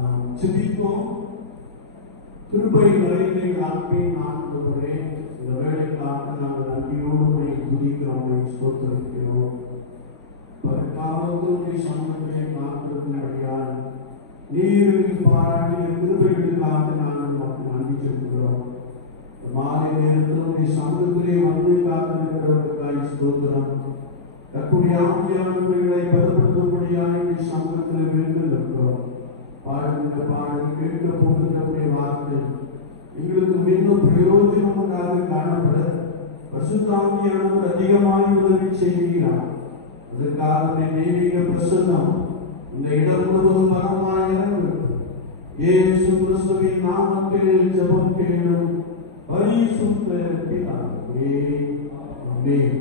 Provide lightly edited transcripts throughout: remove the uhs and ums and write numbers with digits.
நாம் ஜெபிப்போம். கிருபை நிறைந்த அன்பின் ஆண்டவரே, இந்த வேலைக்காக நாங்கள் நன்றியோடு உம்மை துதிக்கிறோம், உம்மை ஸ்தோத்திரிக்கிறோம். பரகாலத்துடைய சமூகத்தை காத்திருக்கிறபடியால் நீரில் பாராட்டிய கிருபைகளுக்காக நாங்கள் உமக்கு நன்றி செலுத்துகிறோம். மாலை நேரத்தில் உடைய சமூகத்திலே வந்து காத்திருக்கிறவர்களுக்காக ஸ்தோத்திரம். தன்னுடைய ஆவியானவர்களை பலப்படுத்தும்படியாக சமூகத்தில் வேண்டு இருக்கிறோம். பாடுகின்ற பாடல் கேட்க போகின்ற வார்த்தை எங்களுக்கு மிகவும் பிரயோஜனமாக காணப்பட பரிசுத்தாவியானவர் அதிகமாக உதவி செய்கிறார். அதற்காக தெய்வீக பிரசன்னம் இந்த இடம் முழுவதும் பலமாக இறங்கும். இயேசு கிறிஸ்துவின் நாமத்தில் ஜெபம் கேளும் பரிசுத்த பிதாவே, ஆமென்.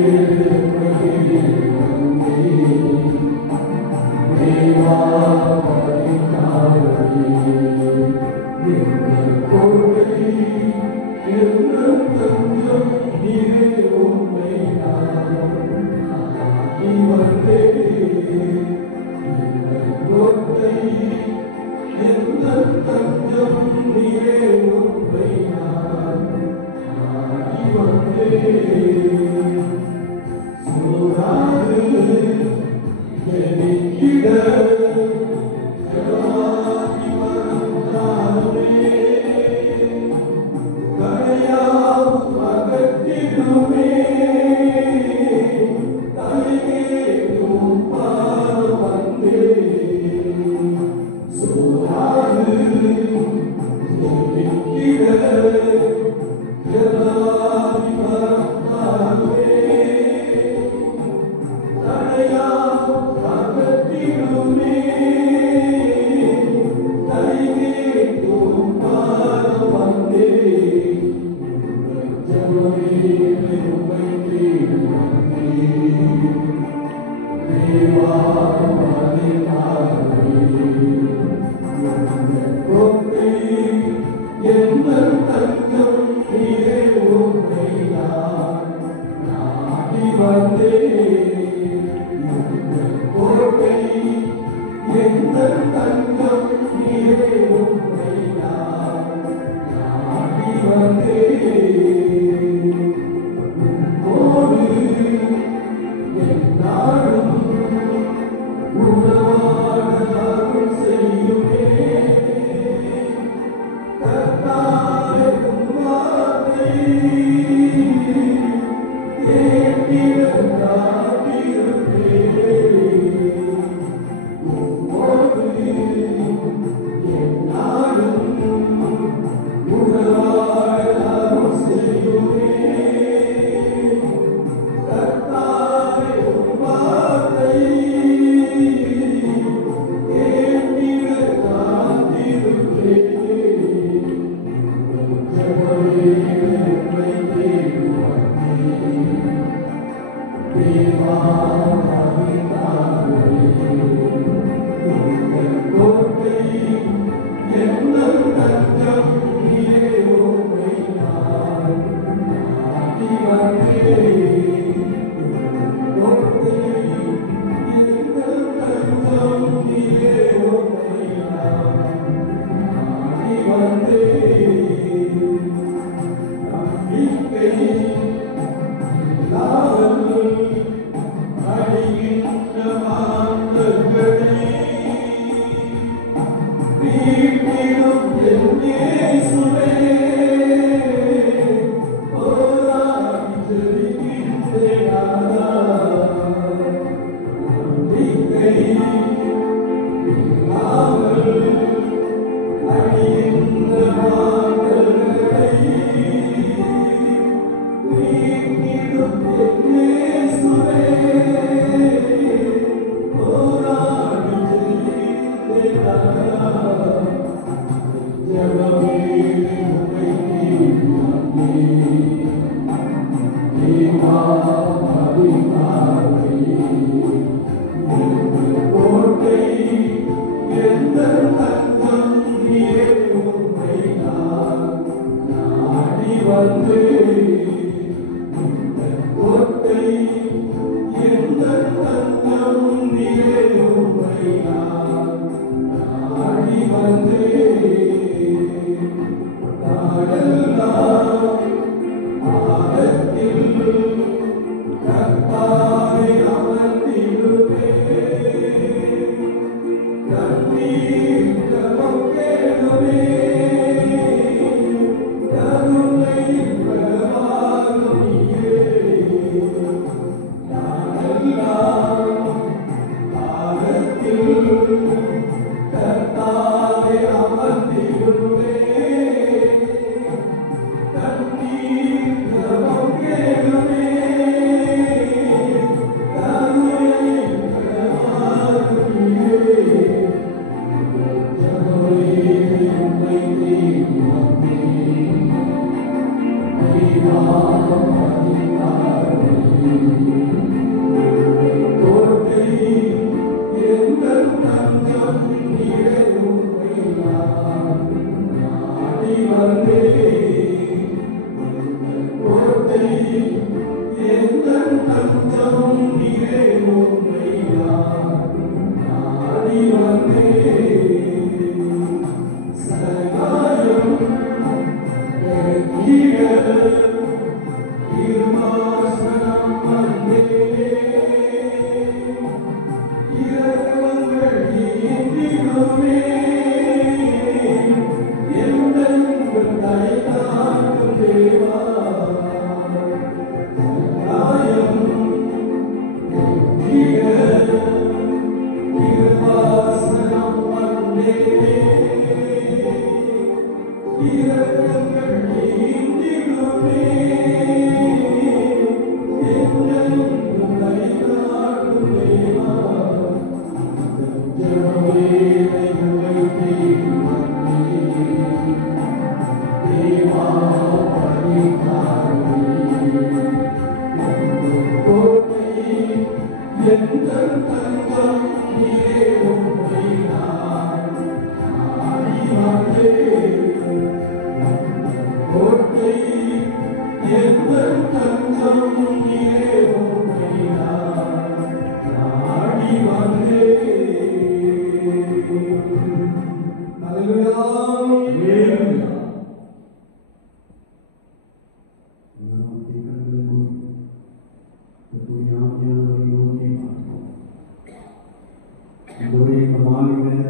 Be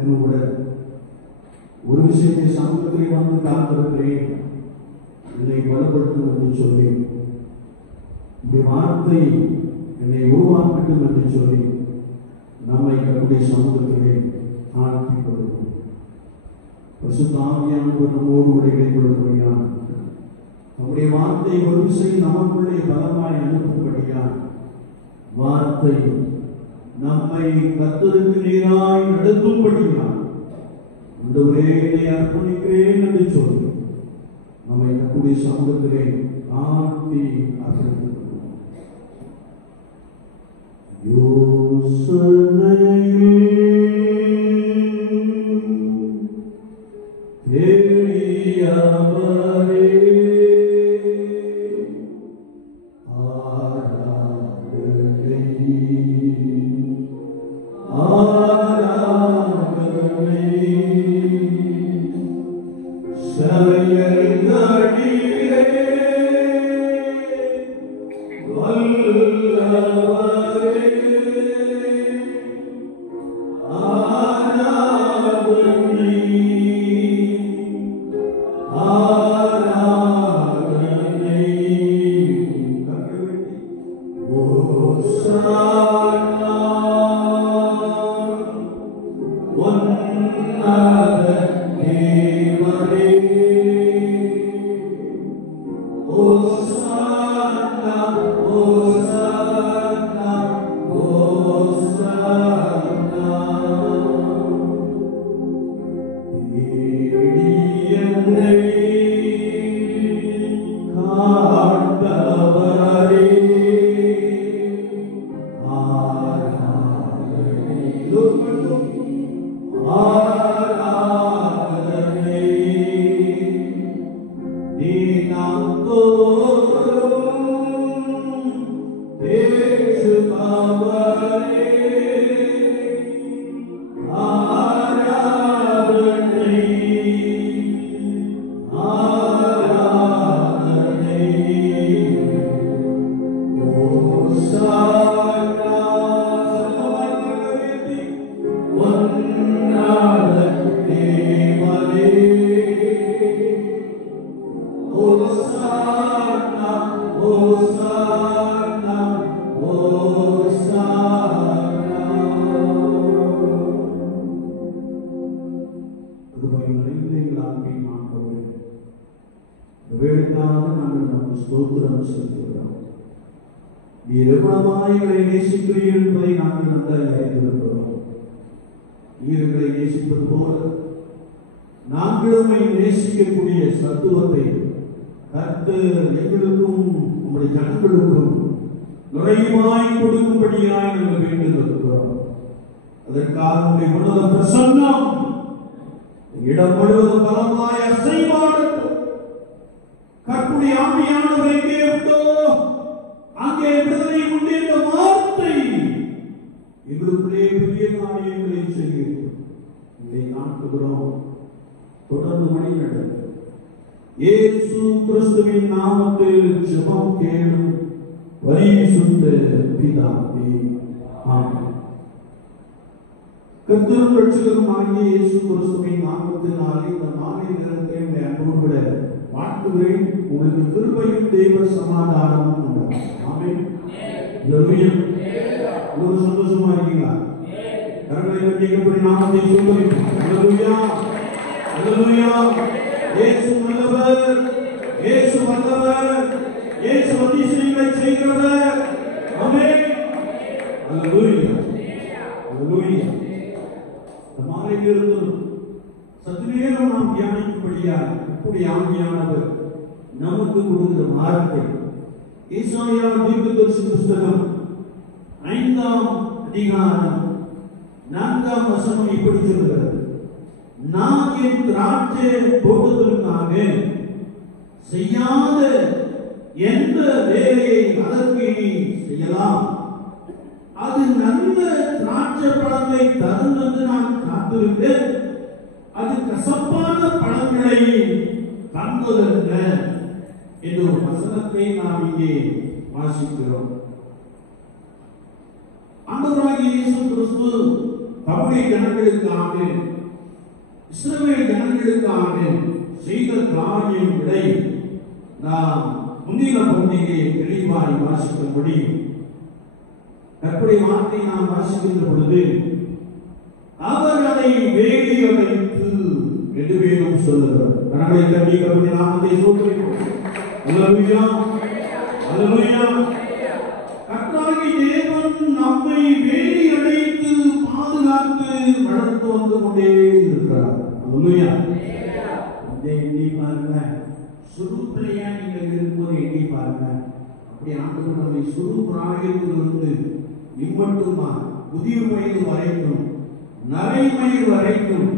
நேரத்திலும் கூட ஒரு விஷயத்தை சமூகத்தில் வந்து காத்திருக்கிறேன், என்னை பலப்படுத்தும் என்று சொல்லி, இந்த வார்த்தை என்னை உருவாக்கட்டும் என்று சொல்லி நம்மை நம்முடைய சமூகத்திலே தாழ்த்தி கொடுக்கும். பரிசுத்த ஆவியானவர் நம்மோடு இடைப்படும்படியான் நம்முடைய வார்த்தை ஒரு விஷயம் நமக்குள்ளே பலமாய் அனுப்பும்படியான் வார்த்தை நம்மை கர்த்தருக்கு நேராய் நடத்தும்படியான் ஆண்டவரே என்னை அர்ப்பணிக்கிறேன் என்று சொல்லி நம்மை நம்முடைய சமூகத்திலே தாழ்த்தி அர்ப்பணித்து நேசிப்பது போல நாங்களும் நேசிக்கக்கூடிய சத்துவத்தை கர்த்தர் எங்களுக்கும் நம்முடைய ஜனங்களுக்கும் நிறைவாய் கொடுக்கும்படியாய் நாங்கள் வேண்டியிருக்கிறோம். அதற்காக உடைய மனத பிரசன்னம் இடம் முழுவதும் பலமாய் அசைவாடட்டும். கர்த்தருடைய ஆவியானவர் எங்கே உண்டோ அங்கே விடுதலை உண்டு என்ற வார்த்தை எங்களுக்குள்ளே பெரிய காரியங்களை செய்கிறது. இதை காட்டுகிறோம். தொடர்ந்து வழி நடக்கும். இயேசு கிறிஸ்துவின் நாமத்தில் ஜெபம் கேளும் பரிசுத்த பிதாவே, ஆமென். கர்த்தரும் இரட்சகருமாகிய இயேசு கிறிஸ்துவின் நாமத்தினாலே இந்த மாலை நேரத்தை உங்களை அன்போடு கூட வாழ்த்துகிறேன். உங்களுக்கு கிருபையும் தேவ சமாதானமும் உண்டாகும். ஆமென். ஹல்லேலூயா. ஒரு சந்தோஷமா இருக்கீங்களா? கர்த்தரை நோக்கி நாமத்தை சொல்லுங்க. ஹல்லேலூயா. ஹல்லேலூயா. இயேசு நல்லவர், இயேசு வல்லவர், இயேசு அதிசயங்களை செய்கிறவர். ஆமென். ஹல்லேலூயா. ஹல்லேலூயா. மாலை நேரத்தில் சற்று நேரம் நாம் தியானிக்கும்படியா இப்படி ஆவியானவர் நமக்கு கொடுக்கிற வார்த்தை ஏசாயா தீர்க்கதரிசி புஸ்தகம் 5ஆம் அதிகாரம் 4ஆம் வசனம் இப்படி சொல்கிறது: நான் என் திராட்சை தோட்டத்திற்காக செய்யாத எந்த வேலையை அதற்கு செய்யலாம், அது நல்ல திராட்சை பழங்களை தரும் என்று நான் காத்திருக்கு, அது கசப்பான பழங்களை தந்ததென்ன என்ற ஒரு வசனத்தை நாம் இங்கே வாசிக்கிறோம். ஆண்டவராகிய இயேசு கிறிஸ்து தம்முடைய ஜனங்களுக்காக இஸ்ரவேல் ஜனங்களுக்காக செய்த காரியங்களை நாம் முன்னில பகுதியிலே தெளிவாய் வாசிக்க முடியும். கர்த்தருடைய வார்த்தை நாம் வாசிக்கின்ற பொழுது அவர் அதை வேலி அடைத்து நெடுவேலும் சொல்லுகிறார். கர்த்தருடைய கர்த்தருடைய நாமத்தை ஸ்தோத்திரிப்போம். அல்லேலூயா, அல்லேலூயா. கர்த்தராகிய தேவன் நம்மை வேலி அடைத்து பாதுகாத்து வளர்த்து வந்து கொண்டே இருக்கிறார். அல்லேலூயா. இதை எண்ணி பாருங்க. சுருப்பிலையா நீங்கள் இருக்கும்போது எண்ணி பாருங்க. அப்படி ஆண்டவர் நம்மை சுரு பிராயத்திலிருந்து இம்மட்டுமா முதிர் வயது வரைக்கும் நரைமயிர் வரைக்கும்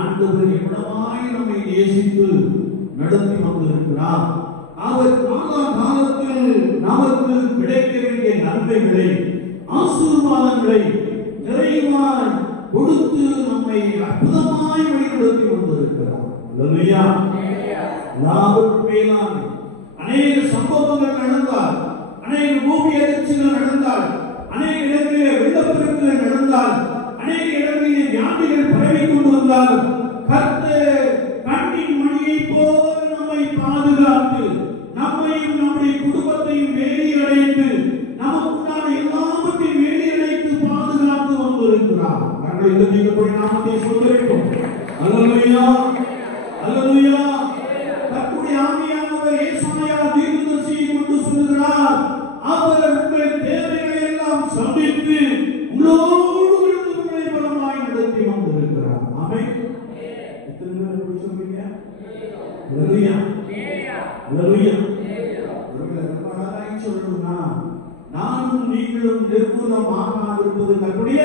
ஆண்டவர் எவ்வளவாய் நம்மை நேசித்து நடத்தி வந்திருக்கிறார். அவர் காலத்தில் நமக்கு கிடைக்க வேண்டிய நன்மைகளை ஆசீர்வாதங்களை நிறைவாய் கொடுத்து நம்மை அற்புதமாய் வழிநடத்தி வந்திருக்கிறார். அல்லேலூயா. அநேக சம்பவங்கள் நடந்தால், அநேக பூமி அதிர்ச்சிகள் நடந்தால், அநேக இடங்களிலே வெள்ளப்பெருக்குகள் நடந்தால், அநேக இடங்களிலே வியாதிகள் பரவிக் கொண்டிருந்தால், கர்த்தர் கண்ணின் மணியை போல் நம்மை பாதுகாத்து நம்மையும் நம்முடைய குடும்பத்தையும் வேலி அடைத்து நமக்குண்டான எல்லாவற்றையும் வேலி அடைத்து பாதுகாத்து வந்திருக்கிறார். நாமத்தை சொல்லிருக்கோம். அல்லேலூயா, அல்லேலூயா. கர்த்தருடைய ஆவியானவர் ஏசாயா தீர்க்கதரிசியை கொண்டு சொல்கிறார், அவர் உங்கள் தேவைகளை எல்லாம் சந்தித்து உங்களோடு உங்களை பலமாய் நடத்தி வந்திருக்கிறார். ஆமென். எத்தனை பேர் அப்படி சொல்றீங்க? அல்லேலூயா, அல்லேலூயா. சொல்லணும்னா நானும் நீங்களும் நிர்மூலமாக இருப்பது கர்த்தருடைய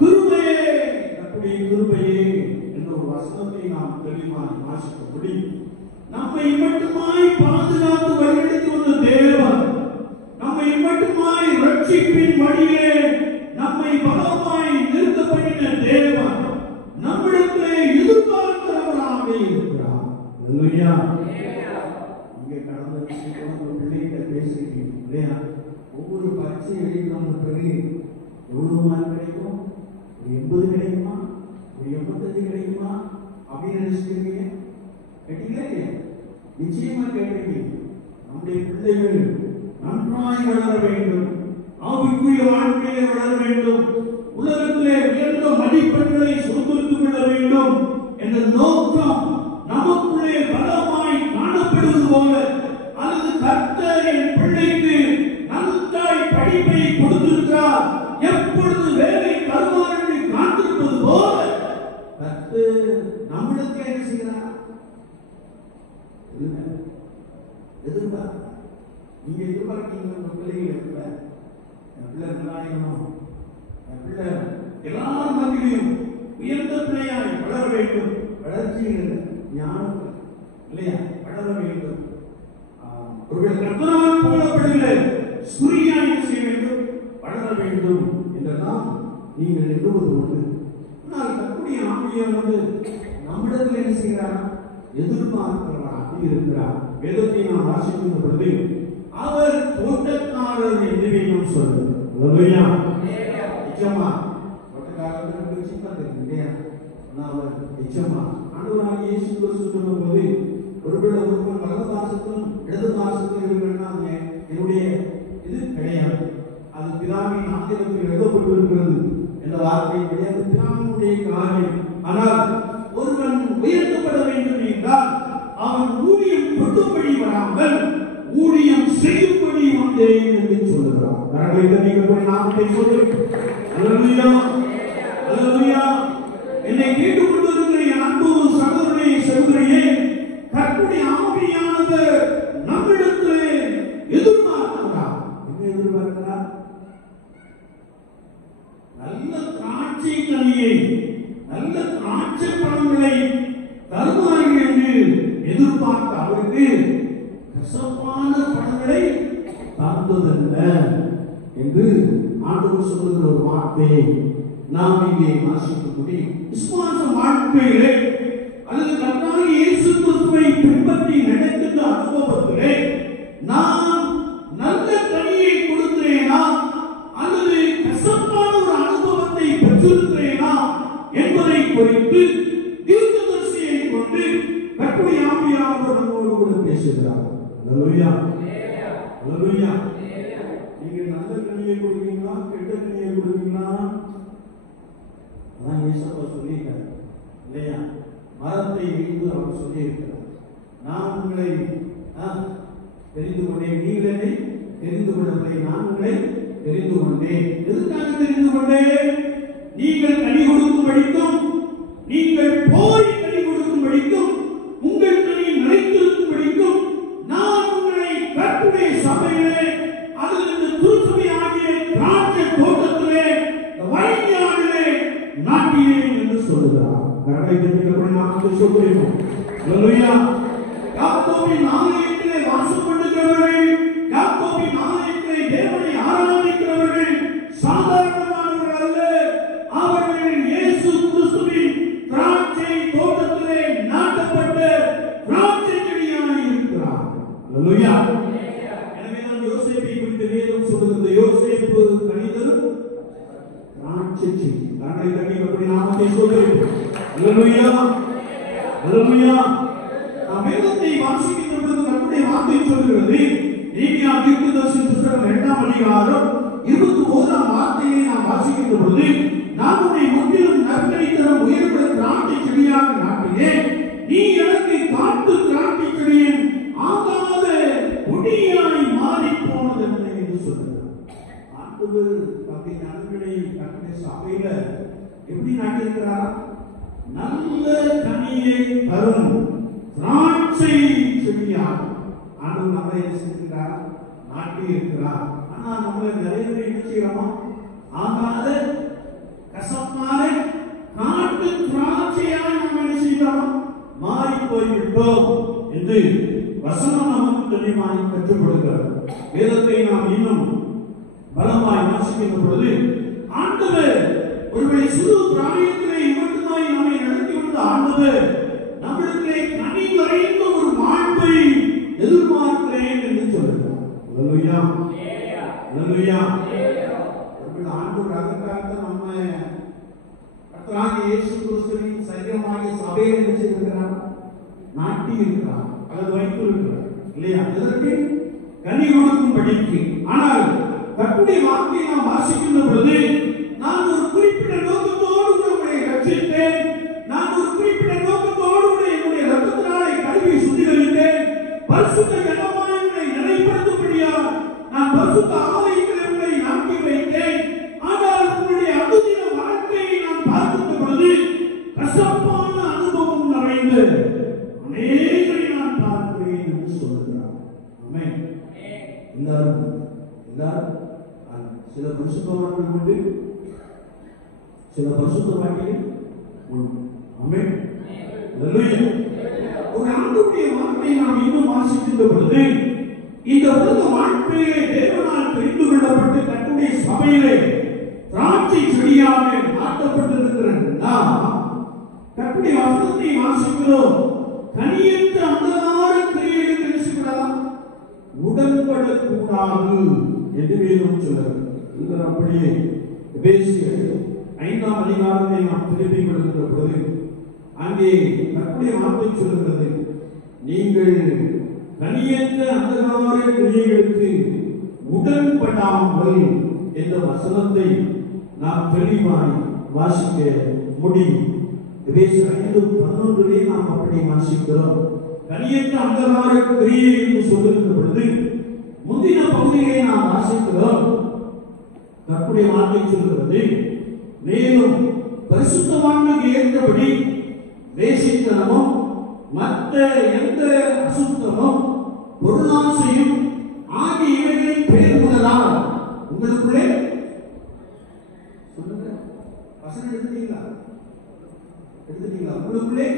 கிருபையே, கர்த்தருடைய கிருபையே என்ற ஒரு வசனத்தை நாம் தெளிவாக வாசிக்க முடியும். நம்மை மட்டுமாய் பாதுகாத்து வழிநடத்தி வந்த தேவன், நம்மை மட்டுமாய் ரட்சிப்பின் வழியே நம்மை பலமாய் நிறுத்தப்பட்ட தேவன் நம்மிடத்திலே எதிர்பார்க்கிறவராக இருக்கிறார். அல்லேலூயா. இங்கே கடந்த பிள்ளைகிட்ட பேசிருக்கீங்க இல்லையா? ஒவ்வொரு பரீட்சை எழுதின பிறகு எவ்வளவு மார்க் கிடைக்கும்? ஒரு 80 கிடைக்குமா, ஒரு 85 கிடைக்குமா அப்படின்னு நினைச்சிருக்கீங்க. கேட்டீங்களா இல்லையா? நிச்சயமா கேட்பீங்க. நம்முடைய பிள்ளைகள் நன்றாய் வளர வேண்டும், ஆவிக்குரிய வாழ்க்கையிலே வளர வேண்டும், உலகத்திலே உயர்ந்த மதிப்பெண்களை சொந்தெடுத்துக் கொள்ள வேண்டும் என்ற நோக்கம் நமக்குள்ளே பலமாய் காணப்படுவது போல, அல்லது கர்த்தர் என் பிள்ளைக்கு நன்றாய் படிப்பை கொடுத்திருக்கிறார், எப்பொழுது வேலை தருவார் என்று காத்திருப்பது போல கர்த்தர் நம்மிடத்தில் என்ன செய்கிறார்? எதிர்பார்க்க நீங்க எதிர்பார்க்கீங்க. உங்க பிள்ளைகள் என் பிள்ளை நல்லாயிரணும், என் பிள்ளை எல்லாரும் மத்தியிலும் உயர்ந்த பிள்ளையாய் வளர வேண்டும், வளர்ச்சி ஞானம் இல்லையா வளர வேண்டும். ஒருவர் கர்த்தரால் போடப்படுகிற சூரியாய் செய்ய வேண்டும், வளர வேண்டும் என்றெல்லாம் நீங்கள் எண்ணுவது உண்டு. ஆனால் கர்த்தருடைய ஆவியானவர் நம்மிடத்தில் என்ன செய்கிறார்? எதிர்பார்க்கிறார், இருக்கிறார். வேதத்தை நாம் வாசிக்கின்ற பொழுது அவர் தோட்டக்காரர் என்று வேணும் சொல்றது. அல்லேலூயா. நிச்சயமா தோட்டக்காரர் சிப்பத்தை இல்லையா? அவர் நிச்சயமா ஆண்டவராகிய இயேசு கிறிஸ்து சொல்லும்போது ஒருவேளை ஒருவர் வலது பாசத்திலும் இடது பாசத்திலும் இருக்கிறாங்க, என்னுடைய இது கிடையாது, அது பிதாவின் ஆங்கிலத்தில் எழுதப்பட்டிருக்கிறது என்ற வார்த்தை கிடையாது, பிதாவினுடைய காரியம். ஆனால் ஒருவன் உயர்த்தப்பட வேண்டும் என்றால் அவன் ஊழியம் கொட்டும்படி வராமல் ஊழியம் செய்யும்படி வந்தேன் என்று சொல்லுகிறார். நாமத்தை சொல்லுங்கள். அல்லேலூயா, அல்லேலூயா. என்னை கேட்டுக்கொண்டிருக்கிற என் அன்பு சகோதரனே, சகோதரியே, கர்த்தருடைய ஆவியானவர் நம்மிடத்திலே எதிர்பார்க்கிறார். என்ன எதிர்பார்க்கிறார்? நல்ல திராட்சை கனியை, நல்ல திராட்சை பழங்களை தருவார்கள் என்று எதிர்பார்த்த அவருக்கு கசப்பான பழங்களை தந்ததல்ல என்று ஆண்டவர் சொல்லுகிற ஒரு வார்த்தையை நாம் இங்கே வாசிக்க முடியும். விசுவாச வாழ்க்கையிலே அல்லது கர்த்தராகிய இயேசு கிறிஸ்துவை பின்பற்றி நடக்கின்ற அனுபவத்திலே நாம் நல்ல கனியை கொடுக்கிறேனா அல்லது கசப்பான ஒரு அனுபவத்தை பெற்றிருக்கிறேனா என்பதை குறித்து தீர்க்க செய்கிறார். அல்லேலூயா, அல்லேலூயா. நீங்க நல்ல கனியை கொடுப்பீங்களா, கெட்ட கனியை கொடுப்பீங்களா? அதான் இயேசுவா சொல்லியிருக்காரு இல்லையா? மரத்தை வைத்து அவர் சொல்லியிருக்கிறார், நான் உங்களை தெரிந்து கொண்டேன், நீங்கள் என்னை தெரிந்து கொள்ளவில்லை, நான் உங்களை தெரிந்து கொண்டேன். எதுக்காக தெரிந்து கொண்டேன்? நீங்கள் கனி கொடுக்கும் படிக்கும், நீங்கள் போய் கனி கொடுக்கும் படிக்கும், உங்கள் கனி நிலைத்திருக்கும் படிக்கும், நான் உங்களை கர்த்தருடைய சபையிலே, அதிலிருந்து திருச்சபை ஆகிய திராட்சை தோட்டத்திலே, வைஞானிலே நாட்டினேன் என்று சொல்லுகிறார். கர்த்தரை தெரிந்துகொள்ள நாம் சொல்கிறோம். அல்லேலூயா. யாக்கோபின் ஆலயத்திலே வாசம் பண்ணுகிறவர்கள், யாக்கோபின் ஆலயத்திலே தேவனை ஆராதிக்கிறவர்கள் சாதாரணமானவர்கள் அல்ல. அவர்கள் இயேசு கிறிஸ்துவின் திராட்சை தோட்டத்திலே நாட்டப்பட்ட திராட்சை செடியாய் இருக்கிறார்கள். அல்லேலூயா. எனவே தான் யோசேப்பை குறித்து வேதம் சொல்கிறது, யோசேப்பு கனிதரும் திராட்சை செடி. கர்த்தரை தெரிந்துகொள்ள நாமத்தை சொல்கிறோம். அல்லேலூயா, அல்லேலூயா. நாம் வேதத்தை வாசிக்கின்ற பொழுது கர்த்தருடைய வார்த்தை சொல்கிறது, எரேமியா தீர்க்கதரிசியின் புத்தகம் 2ஆம் அதிகாரம் 21ஆம் வார்த்தையை நாம் வாசிக்கின்ற பொழுது, நான் உன்னை முற்றிலும் நற்கனி தரும் உயர்வுள்ள திராட்சை செடியாக நாட்டினேன், நீ எனக்கு காட்டு திராட்சை செடியின் ஆகாத கொடியாய் மாறி போனது என்று சொல்கிறார். ஆண்டவர் தம்முடைய ஞானங்களை கர்த்தருடைய சபையில எப்படி நாட்டியிருக்கிறார்? நல்ல கனியை தரும் திராட்சை செடியாக ஆண்டவர் நம்மை செஞ்சிருக்கிறார், நாட்டி இருக்கிறார். ஆனா நம்மள நிறைய பேர் என்ன செய்யறோமா? ஆகாத கசப்பான காட்டு திராட்சையாக நம்ம என்ன செய்யறோம்? மாறி போய்விட்டோம் என்று வசனம் நமக்கு தெளிவாக கற்றுக் கொடுக்கிறது. வேதத்தை நாம் இன்னும் பலமாய் வாசிக்கின்ற பொழுது, ஆண்டவர் ஒருவேளை சிறு பிராயத்திலே இவற்றுமாய் நம்மை நடத்தி வந்த ஆண்டவர் நம்மளுக்கு கனி வரைந்த ஒரு வாழ்வை எதிர்பார்க்கிறேன் என்று சொல்லுகிறார். அல்லேலூயா, அல்லேலூயா. ஆண்டவர் அதற்காக நம்ம கர்த்தராகிய இயேசு கிறிஸ்துவின் சரீரமாகிய சபையை என்ன செய்திருக்கிறார்? நாட்டி இருக்கிறார், அல்லது வைத்து இருக்கிறார் இல்லையா? எதற்கு? கனி கொடுக்கும் படிக்கு. ஆனால் கர்த்தருடைய வார்த்தையை நாம் வாசிக்கின்ற பொழுது, நான் ஒரு குறிப்பிட்ட நோக்கத்தோடு உங்களை ரட்சித்தேன், நான் ஒரு குறிப்பிட்ட நோக்கத்தோடு என்னுடைய ரத்தத்தினாலே கழுவி சுத்திகரித்தேன், பரிசுத்த ஜனமாய் உங்களை நிலைப்படுத்தும்படியா நான் பரிசுத்த ஆலயத்தில் உங்களை நாட்டி வைத்தேன். ஆனால் உங்களுடைய அனுதின வாழ்க்கையை நான் பார்க்கின்ற பொழுது கசப்பான அனுபவம் நிறைந்த அநேகரை நான் பார்க்கிறேன் என்று சொல்கிறார். ஆமென். எல்லாரும் சில பரிசுத்தவான்கள் உண்டு, சில பரிசுத்தவான்கள் உண்டு. ஆமென். அல்லேலூயா. ஒரு ஆண்டுடைய வார்த்தையை நாம் இன்னும் வாசிக்கின்ற பொழுது, இந்த உலக வாழ்க்கையிலே தேவனால் தெரிந்து கொள்ளப்பட்டு கர்த்தருடைய சபையிலே திராட்சை செடியாக நாட்டப்பட்டிருக்கிற நாம் கர்த்தருடைய வசனத்தை வாசிக்கிறோம். கனியற்ற அந்தகார கிரியைகள் தெரிவிக்கிறார், உடன்படக்கூடாது என்று வேதம் சொல்கிறது. இது அப்படியே எபேசியர் 5ஆம் அதிகாரத்தை நாம் திருப்பிக் கொள்கின்ற பொழுது அங்கே கர்த்தருடைய வார்த்தை சொல்கிறது, நீங்கள் கனியற்ற அந்தகார கிரியைகளுக்கு உடன்படாமல் என்ற வசனத்தை நாம் தெளிவாய் வாசிக்க முடியும். எபேசியர் 5:11 நாம் அப்படி வாசிக்கிறோம். கனியற்ற அந்தகார கிரியை என்று சொல்லுகின்ற பொழுது முந்தின பகுதியிலே நாம் வாசிக்கிறோம், கர்த்தருடைய வார்த்தை சொல்கிறது, மேலும் பரிசுத்தவான்களுக்கு ஏற்றபடி வேசித்தனமும் மற்ற எந்த அசுத்தமும் பொருளாசையும் ஆகிய இவைகளை பேருவதால் உங்களுக்குள்ளே சொல்லுங்க, வசனம் எடுத்துட்டீங்களா? உங்களுக்குள்ளே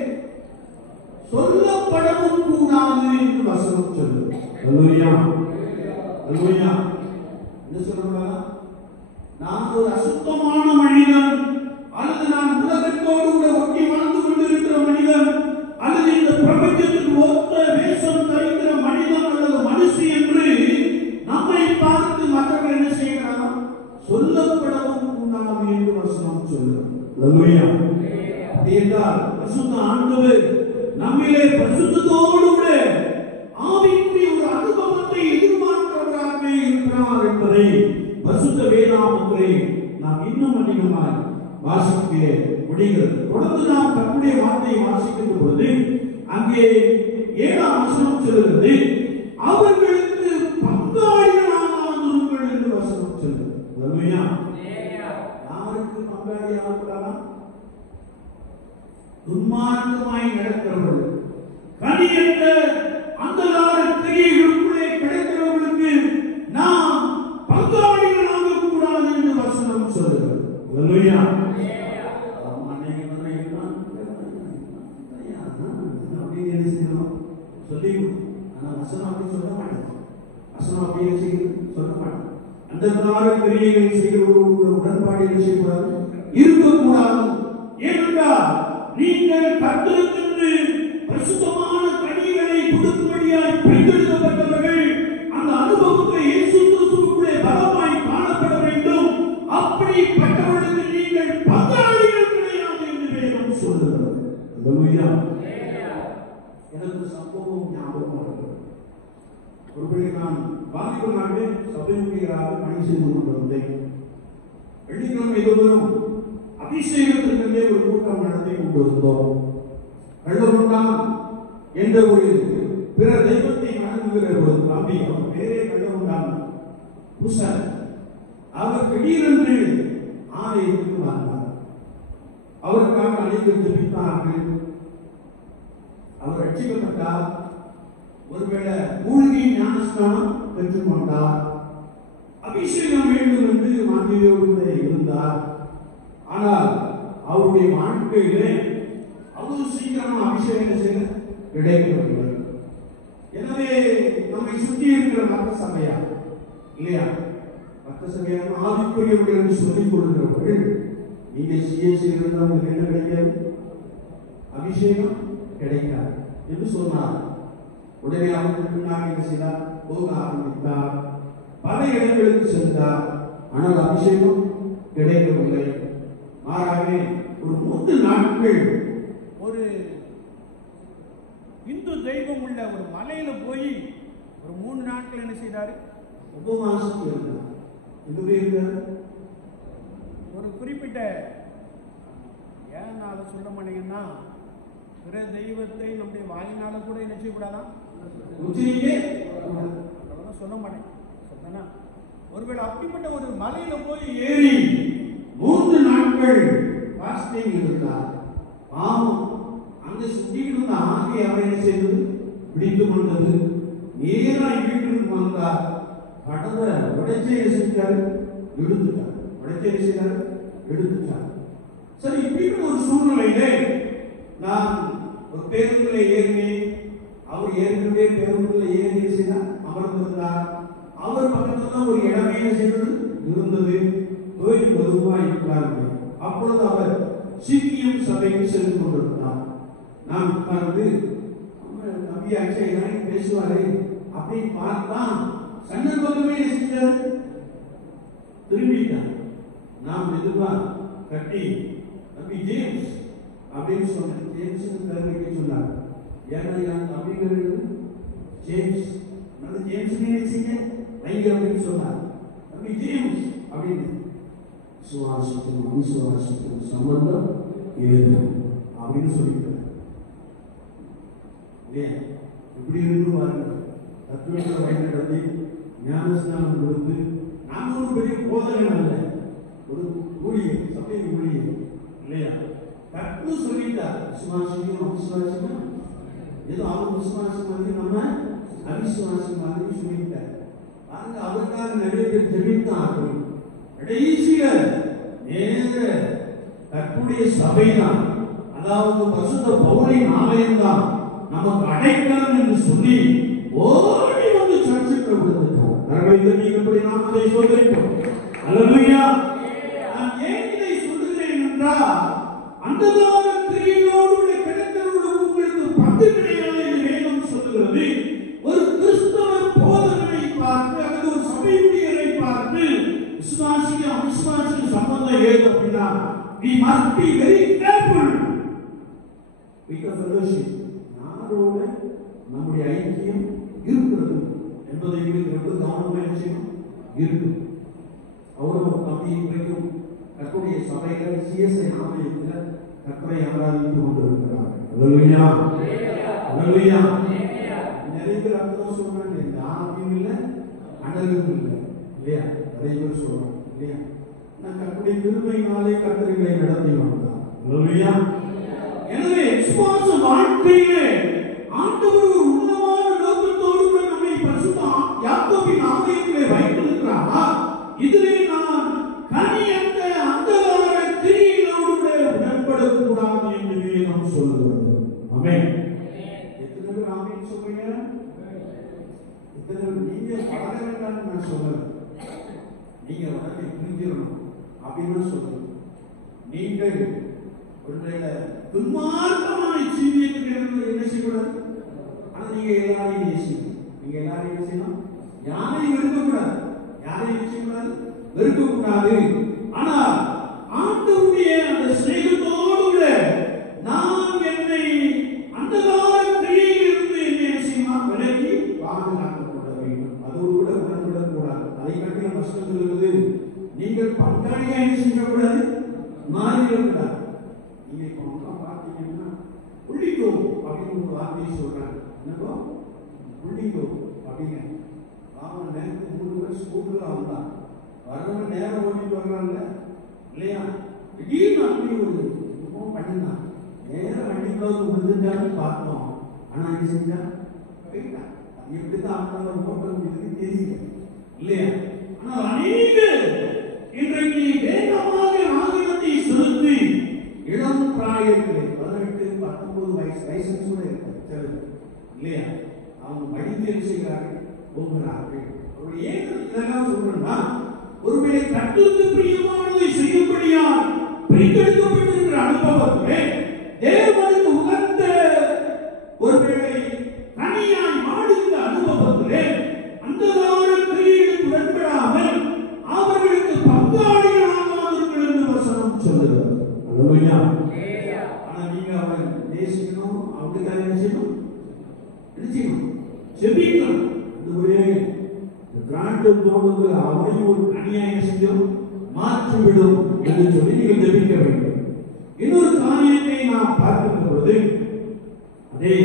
சொல்லப்படவும் கூடாது என்று வசனம் சொல்லுது. அல்லேலூயா, அல்லேலூயா. என்ன சொல்றாங்க? நான் ஒரு அசுத்தமான மனிதன், அல்லது நான் உலகத்தோடு கூட ஒட்டி வாழ்ந்து கொண்டிருக்கிற மனிதன், அல்லது இந்த பிரபஞ்சத்துக்கு ஒத்த வேஷம் தரிக்கிற மனிதன் அல்லது மனுஷி என்று நம்மை பார்த்து மற்றவர்கள் என்ன செய்யலாம்? சொல்லப்படவும் கூடாது என்று வசனம் சொல்லுது. அல்லேலூயா. என்றால் பரிசுத்த ஆண்டவர் நம்மிலே பரிசுத்தத்தோடு கூட பரிசுத்த வேதாகமத்திலே நாம் இன்னும் அதிகமாய் வாசிக்க முடிகிறது. தொடர்ந்து நாம் கர்த்தருடைய வார்த்தையை வாசிக்கின்ற பொழுது அங்கே 7ஆம் வசனம் சொல்கிறது, அவர்களுக்கு பங்காளிகளாகாதிருங்கள் என்று வசனம் சொல்கிறது. அல்லேலூயா. யாருக்கு பங்காளி ஆகக்கூடாதா? துன்மார்க்கமாய் நடக்கிறவர்கள், கனியற்ற அந்தகார கிரியைகளுக்குள்ளே கிடக்கிறவர்களுக்கு நாம் பங்காளிகளாக கூடாது என்று வசனம் சொல்கிறது. அல்லேலூயா. சொல்லி வசனம் அப்படி சொல்ல மாட்டேன். வசனம் அப்படியே சொல்ல மாட்டேன். அந்தகார கிரியைகளை செய்கிறவர்களோடு உடன்பாடு செய்யக்கூடாது, இருக்கக்கூடாது. ஏனென்றால் நீங்கள் கர்த்தருக்கென்று பரிசுத்தமான கனிகளை கொடுக்கும்படியாய் பிரித்தெடுக்கப்பட்டவர்கள். அந்த அனுபவத்தை இயேசு கிறிஸ்துவுக்குள்ளே பலமாய் காணப்பட வேண்டும். அப்படிப்பட்டவர்களுக்கு நீங்கள் பங்காளிகள் கிடையாது என்று வேதம் சொல்லுகிறது. அல்லேலூயா. எனக்கு சம்பவம் ஞாபகம் வருகிறது. ஒருவேளை நான் வாலிபனாகவே சபையுடையராக பணி செய்து கொண்டிருந்தேன். வெள்ளிக்கிழமை தோறும் அபிஷேகத்திற்கே ஒரு கூட்டம் நடத்தி கொண்டிருந்தோம். கள்ளமுண்டான் என்ற ஒரு பிற தெய்வத்தை வணங்குகிற ஒரு தம்பி, அவர் பேரே கள்ளமுண்டான் புருஷன், அவர் திடீரென்று ஆலயத்துக்கு வந்தார். அவருக்காக அழைத்து ஜெபித்தார்கள். அவர் ரட்சிக்கப்பட்டார். ஒருவேளை மூழ்கி ஞானஸ்நானம் பெற்றுக்கொண்டார். அபிஷேகம் வேண்டும் என்று வாஞ்சையோடு இருந்தார். ஆனால் அவருடைய வாழ்க்கையிலே அவ்வளவு சீக்கிரமா அபிஷேகம் செய்ய கிடைக்கவில்லை. எனவே நம்மை சுற்றி இருக்கிற மற்ற சபையா இல்லையா, மற்ற சபையான ஆவிக்குரியவர்கள் என்று சொல்லிக் கொள்கிறவர்கள், நீங்க சிஎஸ்சி இருந்தால் உங்களுக்கு என்ன கிடைக்காது? அபிஷேகம் கிடைக்காது என்று சொன்னார். உடனே அவருக்கு முன்னாடி என்ன செய்தார்? போக ஆரம்பித்தார். பல இடங்களுக்கு சென்றார். ஆனால் அபிஷேகம் கிடைக்கவில்லை. மாறாக ஒரு 3 நாட்கள் ஒரு இந்து தெய்வம் உள்ள ஒரு மலையில போய் ஒரு 3 நாட்கள் என்ன செய்தாரு? உபவாசம் இருந்தார். எதுவே இருந்தார்? ஒரு குறிப்பிட்ட, ஏன் நான் அதை சொல்ல மாட்டேங்கன்னா, பிற தெய்வத்தை நம்முடைய வாயினால கூட என்ன செய்யக்கூடாதான், சொல்ல மாட்டேன். ஒருவேளை அப்படிப்பட்ட ஒரு மலையில போய் ஏறி 3 நாட்கள் பாஸ்டிங் இருந்தார். பாவம் அங்க சுற்றி இருந்த ஆகி அவரை என்ன செய்தது? பிடித்து கொண்டது. நேராய் வீட்டுக்கு வந்தார். கடந்த உடைச்சை செய்தார், எடுத்துட்டார். உடைச்சை செய்தார், எடுத்துட்டார். சரி, இப்படி ஒரு சூழ்நிலையிலே நான் ஒரு பேருந்தில் ஏறினேன். அவர் ஏற்கனவே பேருந்தில் ஏறி செய்தார், அமர்ந்திருந்தார். அவர் பக்கத்துல ஒரு இடமே செய்தது இருந்தது. போய் பொதுவாக இருக்கிறார்கள். அப்பொழுது அவர் சீக்கியம் சபைக்கு சென்று கொண்டிருந்தார். நான் உட்கார்ந்து நம்பி அச்சை பேசுவாரு அப்படின்னு பார்த்தா சந்தர்ப்பமே செஞ்சார், திரும்பிட்டார். நாம் மெதுவா கட்டி நம்பி ஜேம்ஸ் அப்படின்னு சொன்னேன். ஜேம்ஸ் பேர் சொன்னார். ஏன்னா என் நம்பிக்கிறது ஜேம்ஸ், ஜேம்ஸ் நினைச்சீங்க வைங்க அப்படின்னு சொன்னார். நம்பி ஜேம்ஸ் அப்படின்னு விசுவாசத்துக்கும் அவிசுவாசத்துக்கும் சம்பந்தம் ஏது அப்படின்னு சொல்லிட்டார். இல்லையா? இப்படி இருந்து பாருங்க, தத்துவங்களை வழி நடத்தி ஞானஸ்நானம் கொடுத்து, நான் ஒரு பெரிய போதகன் அல்ல, ஒரு ஊழியர், சபை ஊழியர் இல்லையா? கற்று சொல்லிட்டார். விசுவாசிக்கும் அவிசுவாசிக்கும் ஏதோ அவர் விசுவாசம் வந்து நம்ம அவிசுவாசம் மாதிரி சொல்லிட்டார். பாருங்க, அவருக்காக நிறைய பேர் ஜெபித்தார்கள். கடைசியில நேர கர்த்தருடைய சபைதான், அதாவது பரிசுத்த பவுலின் ஆலயம் தான் நமக்கு அடைக்கலம் என்று சொல்லி ஓடி வந்து சர்ச்சுக்கு விடுத்துட்டோம். எப்படி நாம் அதை சொல்லிட்டோம். அல்லேலூயா. நான் ஏன் இதை சொல்லுகிறேன் என்றால், அந்த கிரியையோடு கிடைத்தவர்களுக்கு உங்களுக்கு பங்கு கிடையாது என்று வேதம் சொல்லுகிறது. ஒரு கிறிஸ்தவ போதகரை பார்த்து அல்லது ஒரு சபை ஊழியரை பார்த்து விசுவாசிக்கு அவிசுவாசிக்கு சம்பந்தம் ஏது அப்படின்னா, we must be very careful with the fellowship. யாரோட நம்முடைய ஐக்கியம் இருக்கிறது என்பதை ரொம்ப கவனமாக செய்யணும். இருக்கு அவரும் தம்பி இன்றைக்கும் கர்த்தருடைய சபையில சிஎஸ்ஐ ஆலயத்தில் கர்த்தரை ஆராதித்துக் கொண்டிருக்கிறார். அல்லேலூயா, அல்லேலூயா. நிறைய பேர் அர்த்தம் சொல்றாங்க, இந்த ஆவியும் இல்லை அனலும் இல்லை இல்லையா? நிறைய பேர் சொல்றாங்க இல்லையா? நான் கர்த்தருடைய கிருபையினாலே கர்த்தர்களை நடத்தி வந்தார். அல்லேலூயா. எனவே விசுவாச வாழ்க்கையிலே ஆண்டவர் ஒரு உன்னதமான நோக்கத்தோடு கூட நம்மை பரிசுத்த யாக்கோபின் ஆலயத்திலே வைத்திருக்கிறார். இதிலே நான் கனியற்ற அந்தகார கிரியைகளோடு உடன்படக்கூடாது என்று வேதம் சொல்லுகிறது. ஆமென். எத்தனை பேர் ஆமென் சொல்றீங்க? எத்தனை பேர் நீங்க வளர வேண்டாம்னு நான் சொல்லல, நீங்க வளர்ச்சி புரிஞ்சிடணும் அப்படின்னு சொல்றேன். நீங்கள் ஒருவேளை துன்மார்க்கமான ஜீவியத்துக்கு என்ன செய்யக்கூடாது? ஆனா நீங்க எல்லாரையும் நேசிக்கணும். நீங்க எல்லாரையும் என்ன செய்யணும்? யாரையும் வெறுக்கக்கூடாது, யாரையும் என்ன செய்யக்கூடாது? வெறுக்கக்கூடாது. ஆனா ஆண்டவருடைய அந்த சிநேகத்தோடு நான் என்னை அந்தகார கிரியையிலிருந்து என்ன செய்யணும்? விலக்கி பாதுகாக்கப்பட வேண்டும். அதோடு கூட உடன்படக்கூடாது. அதை பற்றி நம்ம சொல்லுகிறது, நீங்கள் பங்காளியா என்ன செய்யக்கூடாது? மாறிவிடக்கூடாது. நீங்க இப்போ பார்த்தீங்கன்னா புள்ளிக்கோ அப்படின்னு ஒரு வார்த்தையை சொல்றாங்க. என்னப்போ புள்ளிக்கோ அப்படின்னு அவன் நேரத்துக்கு 3 பேர் ஸ்கூல்ல வந்தான். வரவன் நேரம் ஓட்டிட்டு வர்றாங்க இல்லையா? திடீர்னு அப்படி ஒரு பண்ணினா நேரம் வண்டிக்குள்ள விழுந்துட்டான்னு பார்த்தோம். ஆனா என்ன செஞ்சா? போயிட்டான். அது எப்படிதான் அவனால ஓட்ட முடியுதுன்னு தெரியல இல்லையா? ஆனால் அநேக இன்றைக்கு வேகமாக ஆங்கிலத்தை செலுத்தி இளம் பிராயத்திலே 18, 19 வயசு கூட இருக்காது இல்லையா? அவங்க மடிந்து செய்கிறார்கள், போகிறார்கள். அவருடைய ஏன் இதெல்லாம் சொல்றேன்னா, ஒருவேளை கர்த்தருக்கு பிரியமானதை செய்யும்படியால் பிரித்தெடுக்கப்பட்டிருக்கிற அனுபவத்திலே தேவனுக்கு உகந்த ஒருவேளை தனியாய் மாடுகிற அனுபவத்திலே அந்தகார கிரியைகளுக்கு உடன்படாமல் அவர்களுக்கு பங்காளிகளாகாதீர்கள் என்று வசனம் சொல்லுகிறது. அல்லேலூயா. ஆனா நீங்க அவரை நேசிக்கணும், அவங்களுக்காக என்ன செய்யணும்? ஜெபிக்கணும். ஒரே கிராண்ட் தோணுது அவரையும் ஒரு அநியாயம் செஞ்சோம் மாற்றிவிடும் என்று சொல்லி நீங்கள் ஜெபிக்க வேண்டும். இன்னொரு காரியத்தை நாம் பார்க்கின்ற பொழுது அதே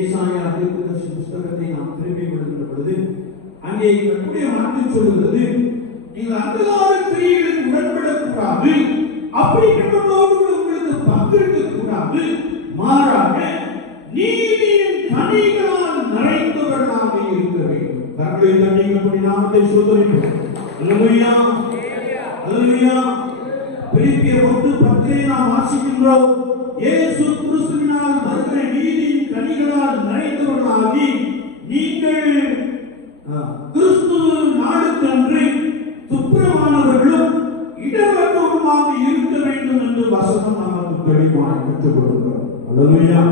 ஏசாயா தீர்க்கதரிசி புத்தகத்தை நாம் திருப்பி விடுகின்ற பொழுது அங்கே கர்த்தருடைய வார்த்தை சொல்லுகிறது, நீங்கள் அந்தகார கிரியைகளுக்கு உடன்படக்கூடாது, அப்படிப்பட்டவர்களோடு உங்களுக்கு பங்கிருக்க கூடாது, மாறாக நீதியின் கனிகளால் நிறைந்தவர்களாக இருக்க வேண்டும். கர்த்தருடைய தன்மையின் நாமத்தை ஸ்தோத்திரிப்போம். அல்லேலூயா, அல்லேலூயா. பிலிப்பியர் 1:10 நாம் வாசிக்கின்றோம், இயேசு கிறிஸ்துவினால் வருகிற நீதியின் கனிகளால் நிறைந்தவர்களாகி நீங்கள் கிறிஸ்து நாடுக்கன்று துப்புரவானவர்களும் இடர்வற்றவர்களுமாக இருக்க வேண்டும் என்று வசனம் நமக்கு தெளிவாக கற்றுக் கொடுக்கிறோம். அல்லேலூயா.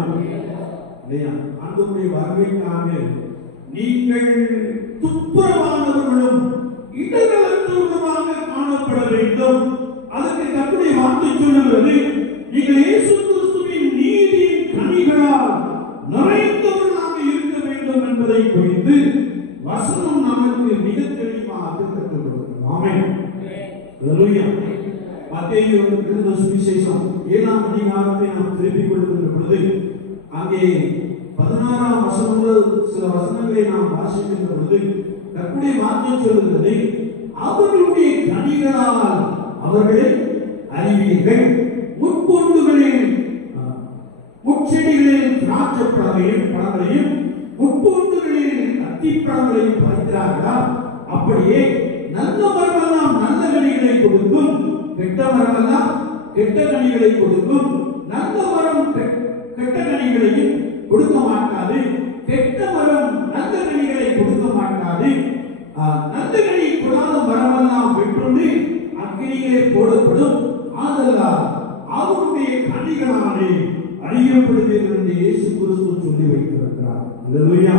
ஆண்டவருடைய வருகைக்காக நீங்கள் துப்புரவானவர்களும் இடர்வற்றவர்களுமாக காணப்பட வேண்டும். அதற்கு கர்த்தருடைய வார்த்தை சொல்லுகிறது, நீங்கள் இயேசு கிறிஸ்துவின் நீதியின் கனிகளால் நிறைந்தவர்களாக இருக்க வேண்டும் என்பதை குறித்து வசனம் நமக்கு மிக தெளிவாக கற்றுக் கொடுக்கிறது. ஆமென். அல்லேலூயா. மத்தேயு எழுதின சுவிசேஷம் 7ஆம் அதிகாரத்தை நாம் திருப்பிக் கொள்கின்ற பொழுது அங்கே 16ஆம் வசனங்கள் சில வசனங்களை நாம் வாசிக்கின்ற பொழுது கர்த்தருடைய வார்த்தை சொல்லுகிறது, அவர்களுடைய கனிகளால் அவர்களை அறிவீர்கள், முட்பூண்டுகளில் முட்செடிகளில் திராட்சை பழங்களையும் முட்பூண்டுகளில் அத்திப்பழங்களையும் பறிக்கிறார்களா? அப்படியே நல்ல மரமெல்லாம் நல்ல கனிகளை கொடுக்கும், கெட்ட மரமெல்லாம் கெட்ட கனிகளை கொடுக்கும். நல்ல மரம் கெட்ட கனிகளையும் கொடுக்க மாட்டாது, கெட்ட மரம் நல்ல கனிகளை கொடுக்க மாட்டாது. நல்ல கனி கொடாத மரமெல்லாம் வெட்டுண்டு அக்கினியிலே போடப்படும். ஆதலால் அவருடைய கனிகளாலே அறியப்படுவீர்கள் என்று இயேசு கிறிஸ்து சொல்லி வைத்திருக்கிறார். அல்லேலூயா,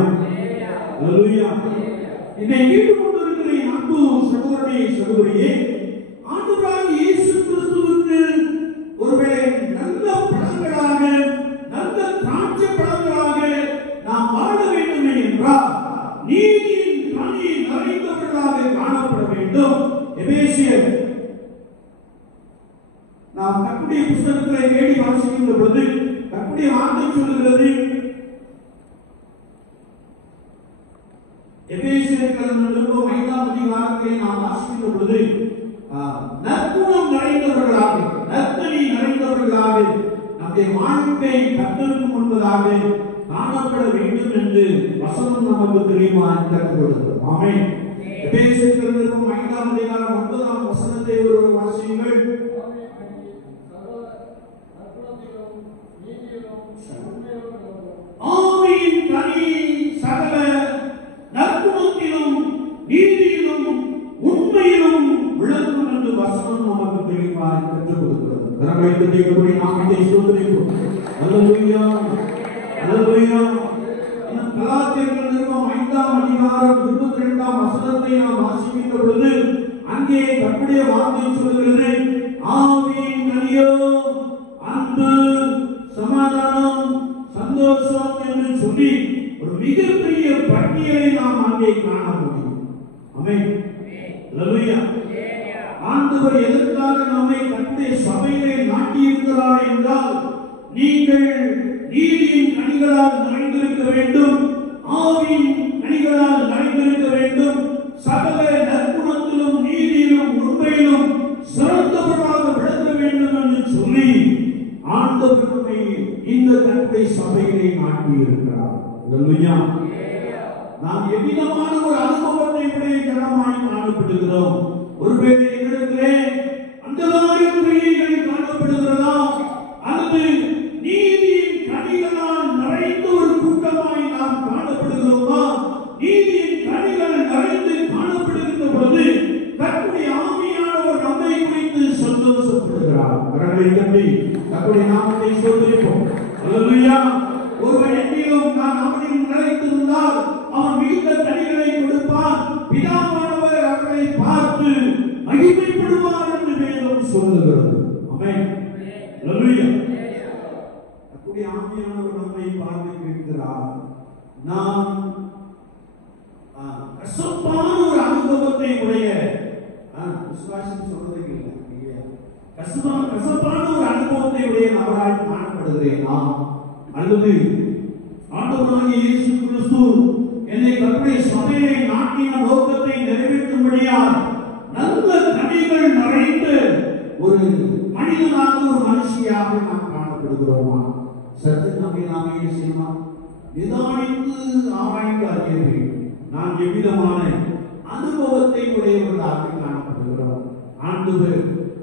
அல்லேலூயா. இதை கேட்டுக்கொண்டிருக்கிற அன்பு சகோதரனே, சகோதரியே, ஆண்டவராகிய இயேசு கிறிஸ்துவுக்கு ஒருவேளை நல்ல பழங்களாக, நல்ல திராட்சை பழங்களாக நாம் வாழ வேண்டும் என்றால் நீதியின் கனி நிறைந்தவர்களாக காணப்பட வேண்டும். எபேசியர் கர்த்தருடைய புத்தகங்களை தேடி வாசிக்கின்ற பொழுது கர்த்தருடைய வார்த்தை சொல்லுகிறது, எபேசியர்கள் 5ஆம் அதிகாரத்தை நாம் வாசிக்கின்ற பொழுது நற்குணம் நிறைந்தவர்களாக, நற்கனி நிறைந்தவர்களாக நம்முடைய வாழ்க்கை கர்த்தருக்கு முன்பதாக காணப்பட வேண்டும் என்று வசனம் நமக்கு தெளிவாக கற்றுக் கொடுக்கிறது. ஆமென். எபேசியர்கள் 5ஆம் அதிகாரம் 9ஆம் வசனத்தை ஒரு வாசியுங்கள். ஆவியின் கனி சகல நற்குணத்திலும் நீதியிலும் உண்மையிலும் விளங்கும் என்று வசனம் நமக்கு தெளிவாக கற்றுக் கொடுக்கிறது. கரங்களை தட்டி நாமத்தை ஸ்தோத்திரிப்போம். அல்லேலூயா, அல்லேலூயா. கலாத்தியர்கள் நிருபம் 5ஆம் அதிகாரம் 22ஆம் வசனத்தை நாம் வாசிக்கின்ற பொழுது அங்கே கர்த்தருடைய வார்த்தை சொல்கிறது, ஆவியின் கனியோ அன்பு, சமாதானம், சந்தோஷம் என்று சொல்லி ஒரு மிகப்பெரிய பட்டியலை நாம் அங்கே காண முடியும். ஆமென். அல்லேலூயா. ஆண்டவர் எதற்காக நம்மை கர்த்தருடைய சபையிலே நாட்டியிருக்கிறார் என்றால், நீங்கள் நீதியின் கனிகளால் நிறைந்திருக்க வேண்டும், ஆவியின் கனிகளால் நிறைந்திருக்க வேண்டும், சகல நற்குணத்திலும் நீதியிலும் உண்மையிலும் சிறந்தவர்களாக விளங்க வேண்டும் என்று சொல்லி ஆண்டவர் நம்மை இந்த கர்த்தருடைய சபையிலே நாட்டியிருக்கிறார். அல்லேலூயா. நாம் எவ்விதமான ஒரு அனுபவத்தை உடைய ஜனமாய் காணப்படுகிறோம். ஒருவேளை எங்களிடத்திலே அந்தகார கிரியைகள் காணப்படுகிறதா, அல்லது நீதியின் கனிகளால் நிறைந்த ஒரு கூட்டமாய் நாம் காணப்படுகிறோமா? நீதியின் கனிகள் நிறைந்து காணப்படுகின்ற பொழுது கர்த்தருடைய ஆவியானவர் நம்மை குறித்து சந்தோஷப்படுகிறார். கரங்களை தட்டி கர்த்தருடைய நாமத்தை ஸ்தோத்திரிப்போம். அல்லேலூயா. ஒருவன் எங்கிலும் நான் அவனில் நிலைத்திருந்தால் அவன் மிகுந்த கனிகளை கொடுப்பான், பிதாவானவர் அவர்களை பார்த்து மகிமைப்படுவார் என்று வேதம் சொல்லுகிறது. ஆமென். அல்லேலூயா. கர்த்தருடைய ஆவியானவர் நம்மை பார்த்து கேட்கிறார். நாம் கசப்பான ஒரு அனுபவத்தை உடைய விசுவாசம் சொல்றதுக்கு இல்லை, கசப்பான ஒரு அனுபவத்தை உடைய நபராய் காணப்படுகிறேனா, அல்லது ஆண்டவராகிய இயேசு கிறிஸ்து என்னை கர்த்தருடைய சபையை நாட்டின நோக்கத்தை நிறைவேற்றும்படியால் நல்ல கனிகள் நிறைந்த ஒரு மனிதனாக, ஒரு மனுஷியாக நாம் காணப்படுகிறோமா? சற்று நம்மை நாமே என்ன செய்யலாம்? நிதானித்து ஆராய்ந்து அறிய வேண்டும். நாம் எவ்விதமான அனுபவத்தை உடையவர்களாக காணப்படுகிறோம். ஆண்டவர்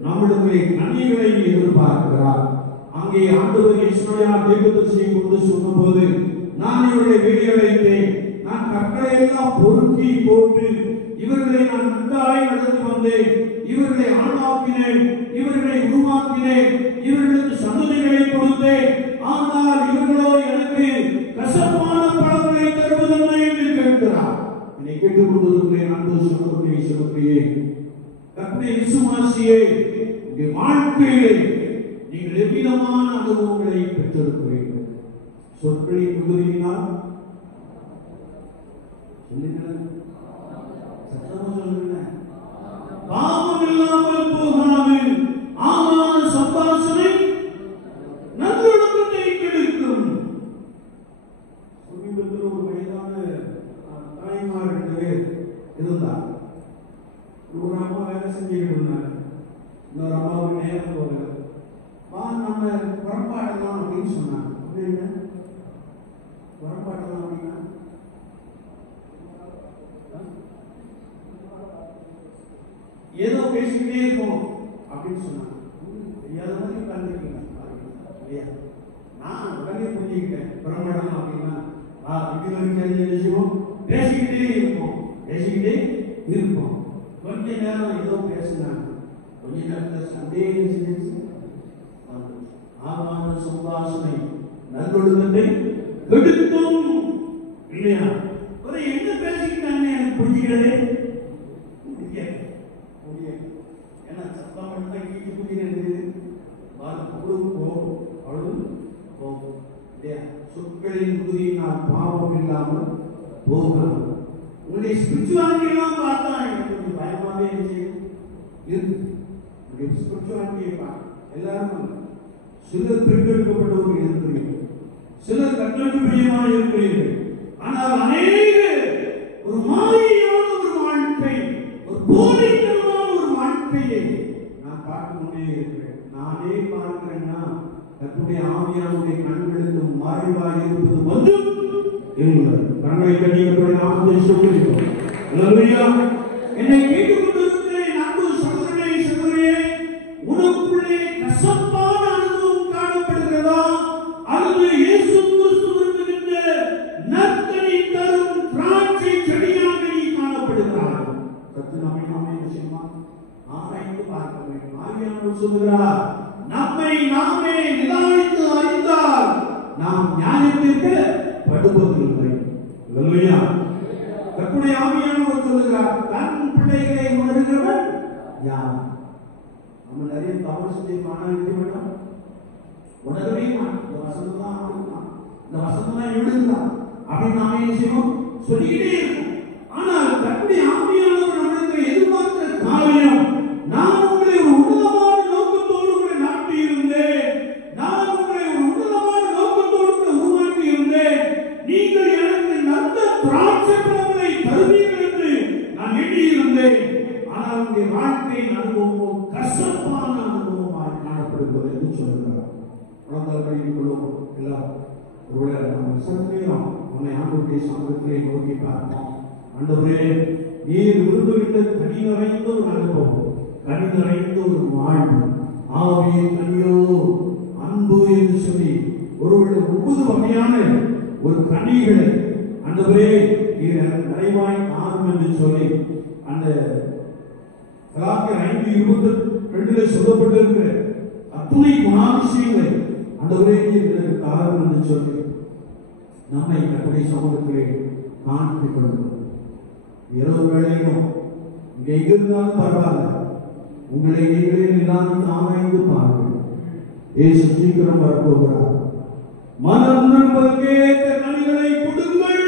நம்முடைய கனிகளை எதிர்பார்க்கிறார். அங்கே ஆண்டவர் இஸ்ராயா தீர்க்கதரிசியை கொண்டு சொன்னபோது, நான் இவருடைய வீடியோ வைத்தேன், நான் கற்களை எல்லாம் பொறுக்கி போட்டு இவர்களை நான் நன்றாய் நடத்தி வந்தேன், இவர்களை ஆளாக்கினேன், இவர்களை உருவாக்கினேன், இவர்களுக்கு சந்ததிகளை கொடுத்தேன், ஆனால் இவர்களோ எனக்கு கசப்பான பழங்களை தருவதில்லை என்று கேட்கிறார். என்னை கேட்டுக் கொண்டிருக்கிறேன் அன்பு சகோதரனே, சகோதரியே, கர்த்தருடைய விசுவாசியே, உங்கள் வாழ்க்கையிலே நீங்கள் எவ்விதமான அனுபவங்களை பெற்றிருக்கிறீர்கள்? சொற்களின் உதவியினால் பாவம் இல்லாமல் போகாது, ஆமான சம்பாஷணை நல்லொழுக்கத்தை கெடுக்கும். சமீபத்தில் ஒரு வயதான தாய்மார் 2 பேர் இருந்தார். ஒரு அம்மா வேலை செஞ்சுக்கிட்டு இருந்தாங்க, இன்னொரு அம்மாவுக்கு நேரம் போகல. நம்ம புறப்பாடலாம் அப்படின்னு சொன்னாங்க. அப்படின்னா புறப்பாடலாம் அப்படின்னா ஏதோ பேசிக்கிட்டே இருக்கும் அப்படின்னு சொன்னாங்க. தெரியாத மாதிரி உட்கார்ந்துருக்கீங்க இல்லையா? நான் உடனே புரிஞ்சுக்கிட்டேன். புறப்பாடலாம் அப்படின்னா பேசிக்கிட்டே இருப்போம், பேசிக்கிட்டே இருப்போம். கொஞ்ச நேரம் ஏதோ பேசினாங்க, கொஞ்ச நேரத்தில் சண்டே ஆமான சம்பாஷணை நல்லொழுக்கத்தை கெடுக்கும் இல்லையா? ஒரு என்ன பேசிக்கிட்டாங்க எனக்கு புரிஞ்சுக்கிறதே ஏன்னா சத்தம் மட்டும் கீழே புரிஞ்சுக்கிறது அவ்வளவு போகும் இல்லையா? சொற்களின் புதியினால் பாவம் இல்லாமல் போகலாம். உங்களுடைய ஸ்பிரிச்சுவாலிட்டி எல்லாம் பார்த்தா எனக்கு கொஞ்சம் பயமாவே இருக்கு. ஸ்பிரிச்சுவாலிட்டியை எல்லாரும் சிலர் பெற்றெடுக்கப்பட்டவர்கள் இருக்கிறீர்கள், சிலர் கட்டளை பிரியமாக இருக்கிறீர்கள். ஆனால் அநேகர் ஒரு மாயையான ஒரு வாழ்க்கை, ஒரு போலித்தனமான ஒரு வாழ்க்கையை நான் பார்த்து கொண்டே இருக்கிறேன். நானே பார்க்கிறேன்னா கர்த்தருடைய ஆவியானுடைய கண்களுக்கு மறைவாய் இருப்பது மட்டும் இல்லை. கண்களை கண்ணியத்துடைய நாமத்தை சொல்லுகிறோம். அல்லேலூயா. என்னை கேட்டுக்கொண்டிருக்கிற அன்பு சகோதரனே, சகோதரியே, உனக்குள்ளே கசப்பான அனுபவம் காணப்படுகிறதா அல்லது இயேசு கிறிஸ்து விரும்புகின்ற நற்கனி தரும் திராட்சை செடியாக நீ காணப்படுகிறாய்? சற்று நாமே விஷயமா ஆராய்ந்து பார்க்க வேண்டும். ஆவியானவர் சொல்லுகிறார், நம்மை நாமே நிதானித்து அறிந்தால் நாம் நியாயத்திற்கு படுவதில்லை. அல்லேலூயா. கர்த்தருடைய ஆவியானவர் சொல்லுகிறார், தன் பிள்ளைகளை உணர்கிறவன் யார்? நம்ம நிறைய தவறு செஞ்சு வேண்டாம், உணரவே மாட்டோம். இந்த வசனம் தான், இந்த வசனம் தான் எழுதுதான் அப்படின்னு நாம என்ன செய்வோம், சொல்லிக்கிட்டே இருக்கும். ஆனால் கர்த்தருடைய ஆவியானவர் நம்மளுக்கு எதிர்பார்க்கிற காரியம், நான் உங்களை ஒரு உன்னதமான நோக்கத்தோடு கூட நாட்டி இருந்தேன், நான் உங்களை ஒரு உன்னதமான நோக்கத்தோடு கூட உருவாக்கி இருந்தேன், நீங்கள் எனக்கு நல்ல திராட்சை பழங்களை தருவீர்கள் என்று நான் எண்ணியிருந்தேன். ஆனால் உங்களுடைய வாழ்க்கையின் அனுபவமோ கசப்பான அனுபவமாக காணப்படுகிறது என்று சொல்கிறார். எல்லாம் ஒருவேளை நம்ம சத்தியம் நம்மை ஆண்டவருடைய சமூகத்திலே நோக்கி பார்ப்போம். ஆண்டவரே, நீர் விரும்புகின்ற கனி நிறைந்த ஒரு அனுபவம், கனி நிறைந்த ஒரு வாழ்வு, ஆவியின் கனியோ அன்பு என்று சொல்லி ஒருவேளை 9 வகையான ஒரு கனிகளை ஆண்டவரே நீர் எனக்கு நிறைவாய் தாரும் என்று சொல்லி அந்த கலாத்தியர் 5:22 சொல்லப்பட்டிருக்கிற அத்துணை குணாதிசயங்களை ஆண்டவரே நீர் எனக்கு தாரும் என்று சொல்லி நம்மை கர்த்தருடைய சமூகத்திலே காண்பித்துக் கொள்ளும். இரவு வேளையிலும் இங்கே இருந்தாலும் பரவாயில்ல, உங்களை நீங்களே நிதானித்து ஆராய்ந்து பாருங்கள். இயேசு சீக்கிரம் வரப்போகிறார். மனம் திரும்புவதற்கு ஏற்ற கனிகளை கொடுங்கள்,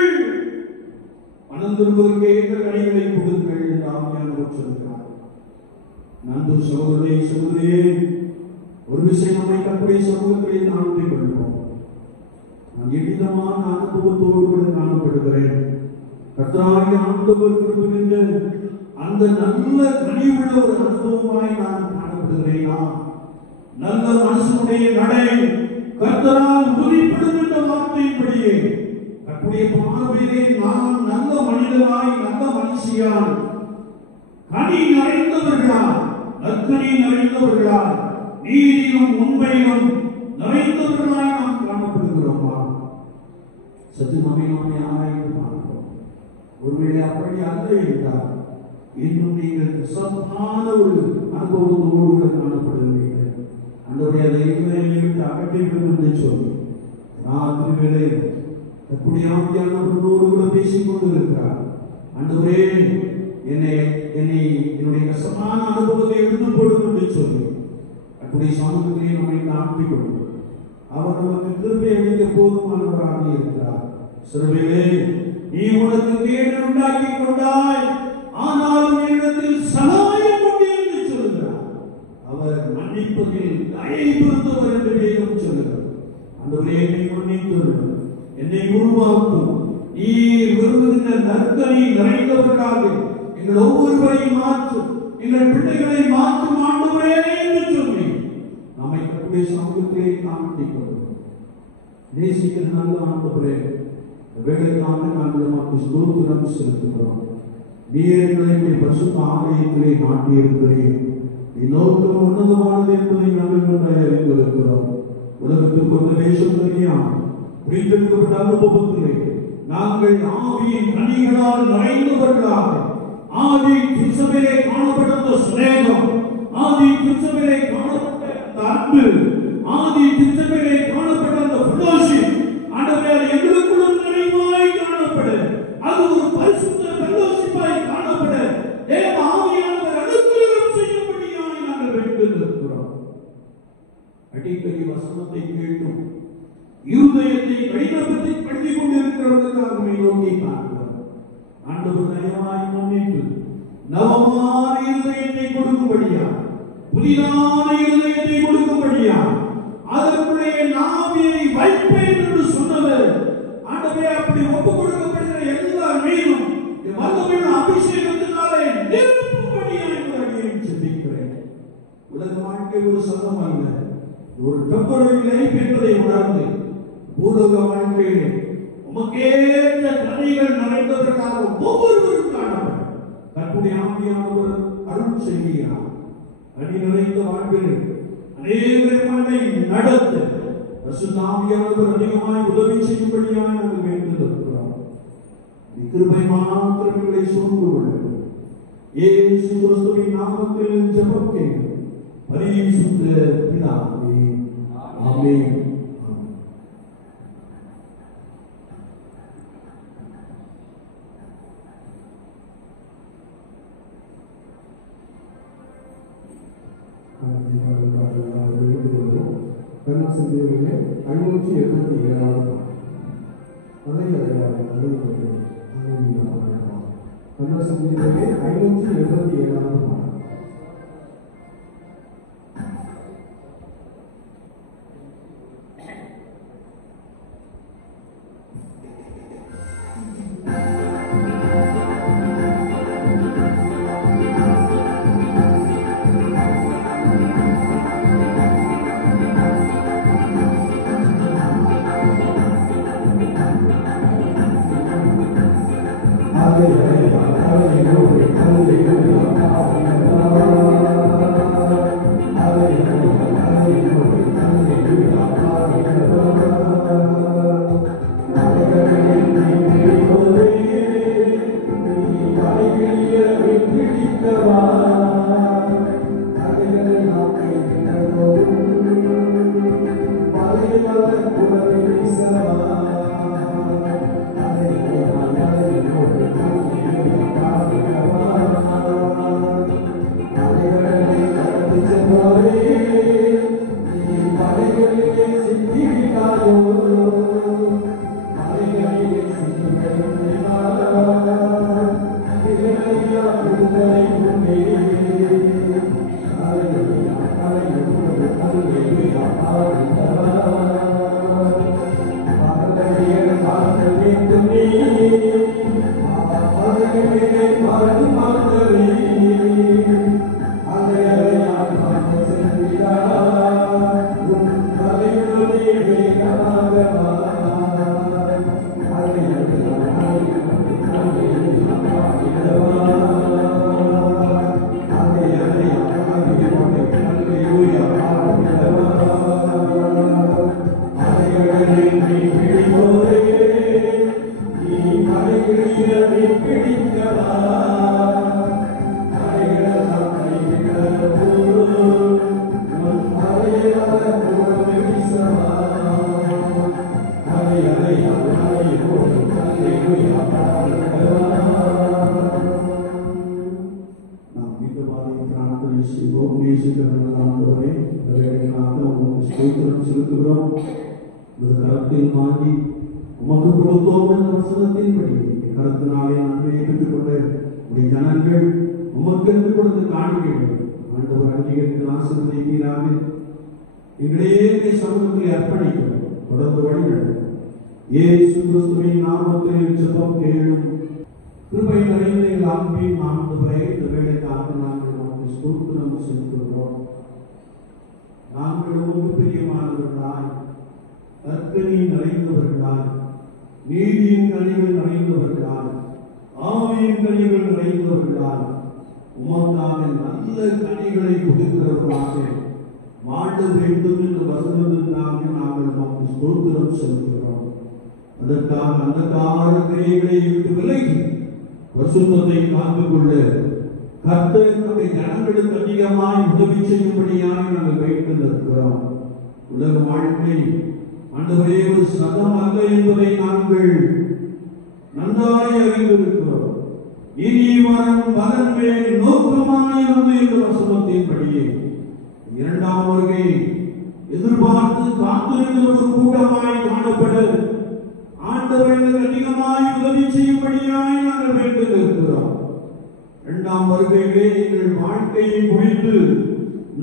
மனம் திரும்புவதற்கு ஏற்ற கனிகளை கொடுங்கள் என்று ஆவியானவர் சொல்கிறார். நண்பு சகோதரனே, சகோதரியே, ஒரு விஷயம் நம்மை கர்த்தருடைய சமூகத்திலே காண்பித்துக் கொள்வோம். நான் எவ்விதமான அனுபவத்தோடு கூட காணப்படுகிறேன். கர்த்தராகிய ஆண்டவர் விரும்புகின்ற அந்த நல்ல கனிவுள்ள ஒரு அனுபவமாய் நான் காணப்படுகிறேனா? நல்ல மனுஷனுடைய நடை கர்த்தரால் உறுதிப்படுகின்ற வார்த்தையின்படியே கர்த்தருடைய பார்வையிலே நான் நல்ல மனிதனாய், நல்ல மனுஷியாய், கனி நிறைந்தவர்களாய், நற்கனி நிறைந்தவர்களாய், நீதியும் உண்மையும் நிறைந்தவர்களாய் நாம் காணப்படுகிறோமா? சற்று நம்மை ஆராய்ந்து பார்க்கிறோம். ஒருவேளை அப்படி அல்ல என்றால் இன்னும் நீங்கள் கசப்பான ஒரு அனுபவத்தோடு காணப்படுகிறீர்கள். அன்றைய தெய்வத்தை விட்டு அகற்றிவிடும் என்று சொல்லி ராத்திரி வேளை எப்படி ஆவியானவரோடு கூட பேசிக் கொண்டிருக்கிறார். ஆண்டவரே, என்னுடைய கசப்பான அனுபவத்தை எடுத்து போடும் என்று சொல்லி அப்படி சமூகத்திலே நம்மை காண்பிக் கொள்ளும். அவர் நமக்கு கிருபை அளிக்க போதுமானவராக இருக்கிறார். சிறுவிலே, நீ உனக்கு கேடு உண்டாக்கி கொண்டாய், ஆனாலும் என்னிடத்தில் சகாயம் உண்டு என்று சொல்கிறார். அவர் மன்னிப்பதில் தயை பொறுத்தவர் என்று வேதம் சொல்கிறார். ஆண்டவரே, என்னை மன்னித்தருளும், என்னை உருவாக்கும், நீ விரும்புகின்ற நற்கனி நிறைந்தவர்களாக எங்கள் ஒவ்வொருவரையும் மாற்றும், எங்கள் பிள்ளைகளை மாற்றும் ஆண்டவரே என்று சொல்லி நம்மை கர்த்தருடைய சமூகத்திலே காண்பித்துக் கொள்வோம். நேசிக்கிற நல்ல ஆண்டவரே, வேலைக்காக நாங்கள் நமக்கு ஸ்தோத்திரம் செலுத்துகிறோம். நீர் எங்களை பரிசுத்த ஆலயத்திலே மாட்டியிருக்கிறீர். இந்நோக்கம் உன்னதமானது என்பதை நாங்கள் அறிந்திருக்கிறோம். உலகத்தில் கொண்ட தேசம் தெரியாமல் பிரித்தெடுக்கப்பட்ட அனுபவத்திலே நாங்கள் ஆவியின் கனிகளால் நிறைந்தவர்களாக, ஆதி திருச்சபையிலே காணப்பட்ட சிநேகம், ஆதி திருச்சபையிலே காணப்பட்ட அன்பு, ஆதி திருச்சபையிலே காணப்பட்ட அந்த ஃபெலோஷிப் ஆண்டவரே எங்களுக்குள்ளும் நிறைவாய் காணப்பட, அது ஒரு பரிசுத்த ஃபெலோஷிப்பாய் காணப்பட தேவ ஆவியானவர் அனுக்கிரகம் செய்யும்படியாய் நாங்கள் வேண்டுகிறோம். அடிக்கடி வசனத்தை கேட்டும் இருதயத்தை கடினப்படுத்தி பண்ணி கொண்டிருக்கிறவர்களுக்காக நோக்கி பார்க்கிறோம். ஆண்டவர் தயவாய் மன்னித்து நவமான இருதயத்தை கொடுக்கும்படியா, புதிதான இருதயத்தை கொடுக்கும்படியா, அதற்குள்ளே நாவியை வைப்பேன் என்று சொன்னவர் ஆண்டவரே, அப்படி ஒப்புக் கொடுக்கப்படுகிற எல்லா நீரும் வல்லமையுள்ள அபிஷேகத்தினாலே நிரப்பும்படியாக சிந்திக்கிறேன். உலக வாழ்க்கை ஒரு சதம் அல்ல, ஒரு டெம்பரரி லைஃப் என்பதை உணர்ந்து பூலோக வாழ்க்கையிலே உமக்கேற்ற கனிகள் நிறைந்ததற்காக ஒவ்வொருவரும் காணப்படும் தன்னுடைய ஆவியானவர் அருள் செய்கிறார். கனி நிறைந்த வாழ்க்கையிலே அநேகரை நடத்த பரிசுத்த ஆவியானவர் அதிகமாய் உதவி செய்யும்படியாக நாங்கள் வேண்டுகிறோம். கிருபை மாத்திரம் எங்களை சூழ்ந்து கொள்ளும். இயேசு கிறிஸ்துவின் நாமத்தில் ஜெபம் கேட்கிறோம் பரிசுத்த பிதாவே, ஆமென். கர்நாசந்தியிலே 577வது கர்நாசந்தியிலே 577வது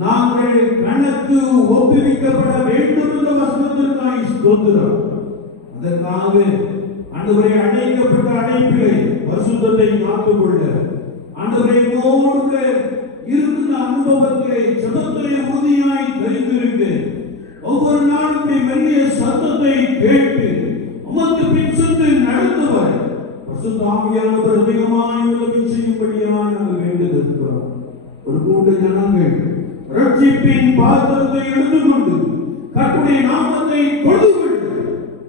நாங்கள் கணக்கு ஒப்புவிக்கப்பட வேண்டும் என்ற வசனத்திற்காய் ஸ்தோத்திரம். அதற்காக ஆண்டவரே அழைக்கப்பட்ட அழைப்பிலே பரிசுத்தத்தை காத்துக்கொள்ள ஆண்டவரை போன்ற இருந்த அனுபவத்திலே ஜெபத்திலே உறுதியாய் தெரிந்திருக்கு. ஒவ்வொரு நாளும் மெல்லிய சத்தத்தை கேட்டு உமக்கு பின் சென்று நடத்துவார். பரிசுத்த ஆவியானவர் அதிகமாய் உதவி செய்யும்படியாய் நாங்கள் வேண்டுகிறோம். ஒரு கூட்ட ஜனங்கள் ரட்சிப்பின் பாத்திரத்தை எடுத்துக்கொண்டு கர்த்தருடைய நாமத்தை கொள்ளுங்கள்.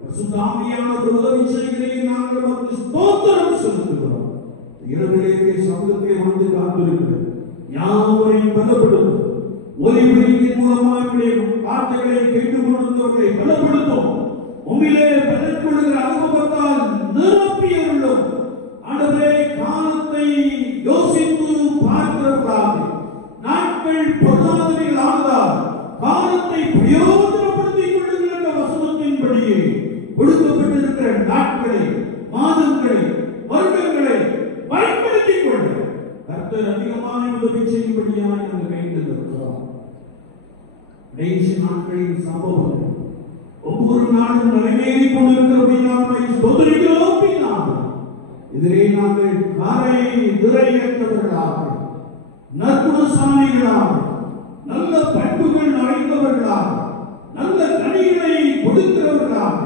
பரிசுத்த ஆவியானவர் உதவி செய்கிறேன். நாங்கள் வந்து ஸ்தோத்திரம் செலுத்துகிறோம். இரவிலே சமூகத்தை வந்து காத்திருக்கிறோம். யாவரையும் பலப்படுத்தும். ஒலிபெருக்கின் மூலமாக வார்த்தைகளை கேட்டுக் கொண்டிருந்தவர்களை பலப்படுத்தும். உண்மையிலே பெற்றுக்கொள்கிற அனுபவத்தால் நிரப்பியுள்ளோம். ஆண்டவரே, காலத்தை யோசித்து பார்க்கிறவர்களாக நாட்கள் பொருளாதாரங்கள் ஆனதால் காலத்தை பிரயோஜனப்படுத்திக் கொள்ளுகிற வசனத்தின்படியே கொடுக்கப்பட்டிருக்கிற நாட்களை, மாதங்களை, வருடங்களை பயன்படுத்திக் கொள்ள கர்த்தர் அதிகமான உதவி செய்யும்படியாக நாங்கள் வேண்டுகிறோம். கடைசி நாட்களின் சம்பவம் ஒவ்வொரு நாளும் நிறைவேறி கொண்டிருக்கிறபடியாமை ஸ்தோத்திரிக்கிறோம். இதிலே நாங்கள் காரை திரையற்றவர்களாக, நற்குணசாலிகளாக, நல்ல பண்புகள் நிறைந்தவர்களாக, நல்ல கனிகளை கொடுக்கிறவர்களாக,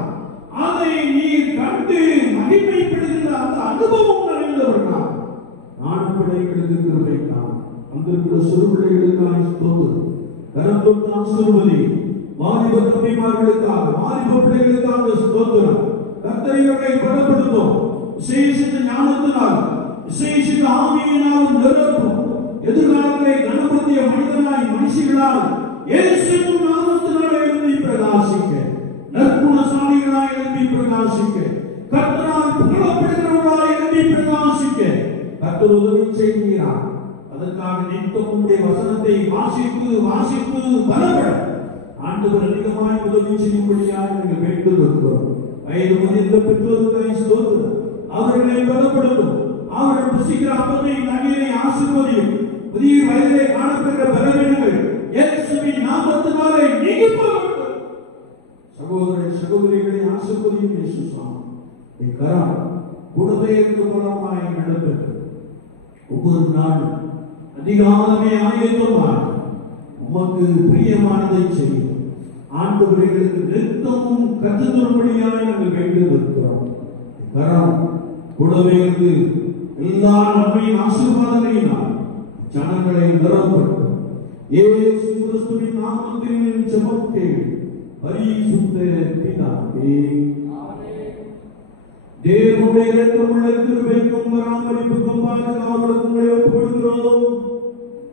அதை நீர் கண்டு மகிமைப்படுகிற அந்த அனுபவம் நிறைந்தவர்களாக நாடு பிள்ளைகளுக்கு கிருபைக்காக வந்திருக்கிற சிறு பிள்ளைகளுக்காக ஸ்தோத்திரம். கரம் தொட்டு ஆசீர்வதி. வாலிப தம்பிமார்களுக்காக, வாலிப பிள்ளைகளுக்காக ஸ்தோத்திரம். கர்த்தரை பலப்படுத்தும். விசேஷித்த ஞானத்தினால், விசேஷித்த ஆவியினால் நிரப்பும். எதிர்காலத்தை கனப்படுத்திய மனிதனாய் மனுஷர்களால் இயேசுவின் நாமத்தினால் எழுதி பிரகாசிக்க, நற்குணசாலிகளாய் எழுதி பிரகாசிக்க, கர்த்தரால் புகழப்படுகிறவர்களாய் எழுதி பிரகாசிக்க கர்த்தர் உதவி செய்கிறார். அதற்காக நித்தம் உம்முடைய வசனத்தை வாசித்து வாசித்து பலப்பட ஆண்டவர் அதிகமாய் உதவி செய்யும்படியாக நாங்கள் வேண்டுகிறோம். வயது முதிர்ந்த பெற்றோர்களை ஸ்தோத்திரம். அவர்களை பலப்படுத்தும். அவர்கள் புசிக்கிற அப்பத்தை தண்ணீரை ஆசீர்வதியும். புதிய வயதிலே காணப்படுகிற பலவீனங்கள் இயேசுவின் நாமத்தினாலே நீங்கி போகட்டும். சகோதர சகோதரிகளை ஆசீர்வதியும் இயேசு சுவாமி. கரம் கூடவே மூலமாய் நடத்தட்டும். ஒவ்வொரு நாளும் அதிகாலமே ஆயத்தமாக உமக்கு பிரியமானதை செய்யும். ஆண்டவர்களுக்கு நித்தமும் கற்றுத்தரும்படியாக நாங்கள் வேண்டுகிறோம். கரம் கூடவே இருந்து எல்லா நன்மையின் ஆசீர்வாதங்களையும் ஜனங்களை நிரப்பட்டும். இயேசு கிறிஸ்துவின் நாமத்தில் ஜெபத்தேன் பரிசுத்த பிதாவே. தேவனுடைய இரக்கமுள்ள கிருபைக்கும் பராமரிப்புக்கும் பாதுகாவலுக்கும் உங்களை ஒப்புக்கொடுக்கிறோம்.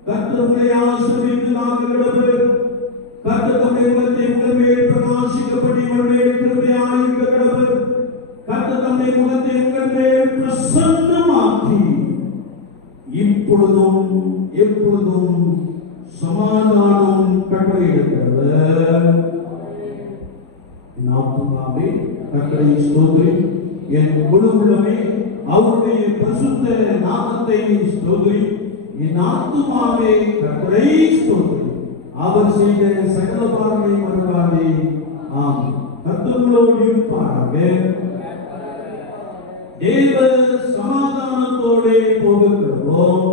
கர்த்தர் உங்களை ஆசீர்வதித்து நாங்கள் கடவுள். கர்த்தர் தம்முடைய முகத்தை உங்கள் மேல் பிரகாசிக்கப்படி உங்கள் மேல் கிருபையாயிருக்க கடவுள். கர்த்தர் தம்முடைய முகத்தை உங்கள் மேல் பிரசன்னமாக்கி இப்பொழுதும் எப்பொழுதும் சமாதானம் கட்டளையிடுகிறவர். நாமமே கர்த்தரை ஸ்தோத்திரி. என் முழு உள்ளமே அவருடைய பரிசுத்த நாமத்தை ஸ்தோத்திரி. என் ஆத்துமாவே கர்த்தரை ஸ்தோத்திரி. அவர் செய்த சகல பாவங்களை மறவாதே. ஆம். கர்த்தரோடு இருப்பாராக. தேவ சமாதானத்தோடு போகிறோம்.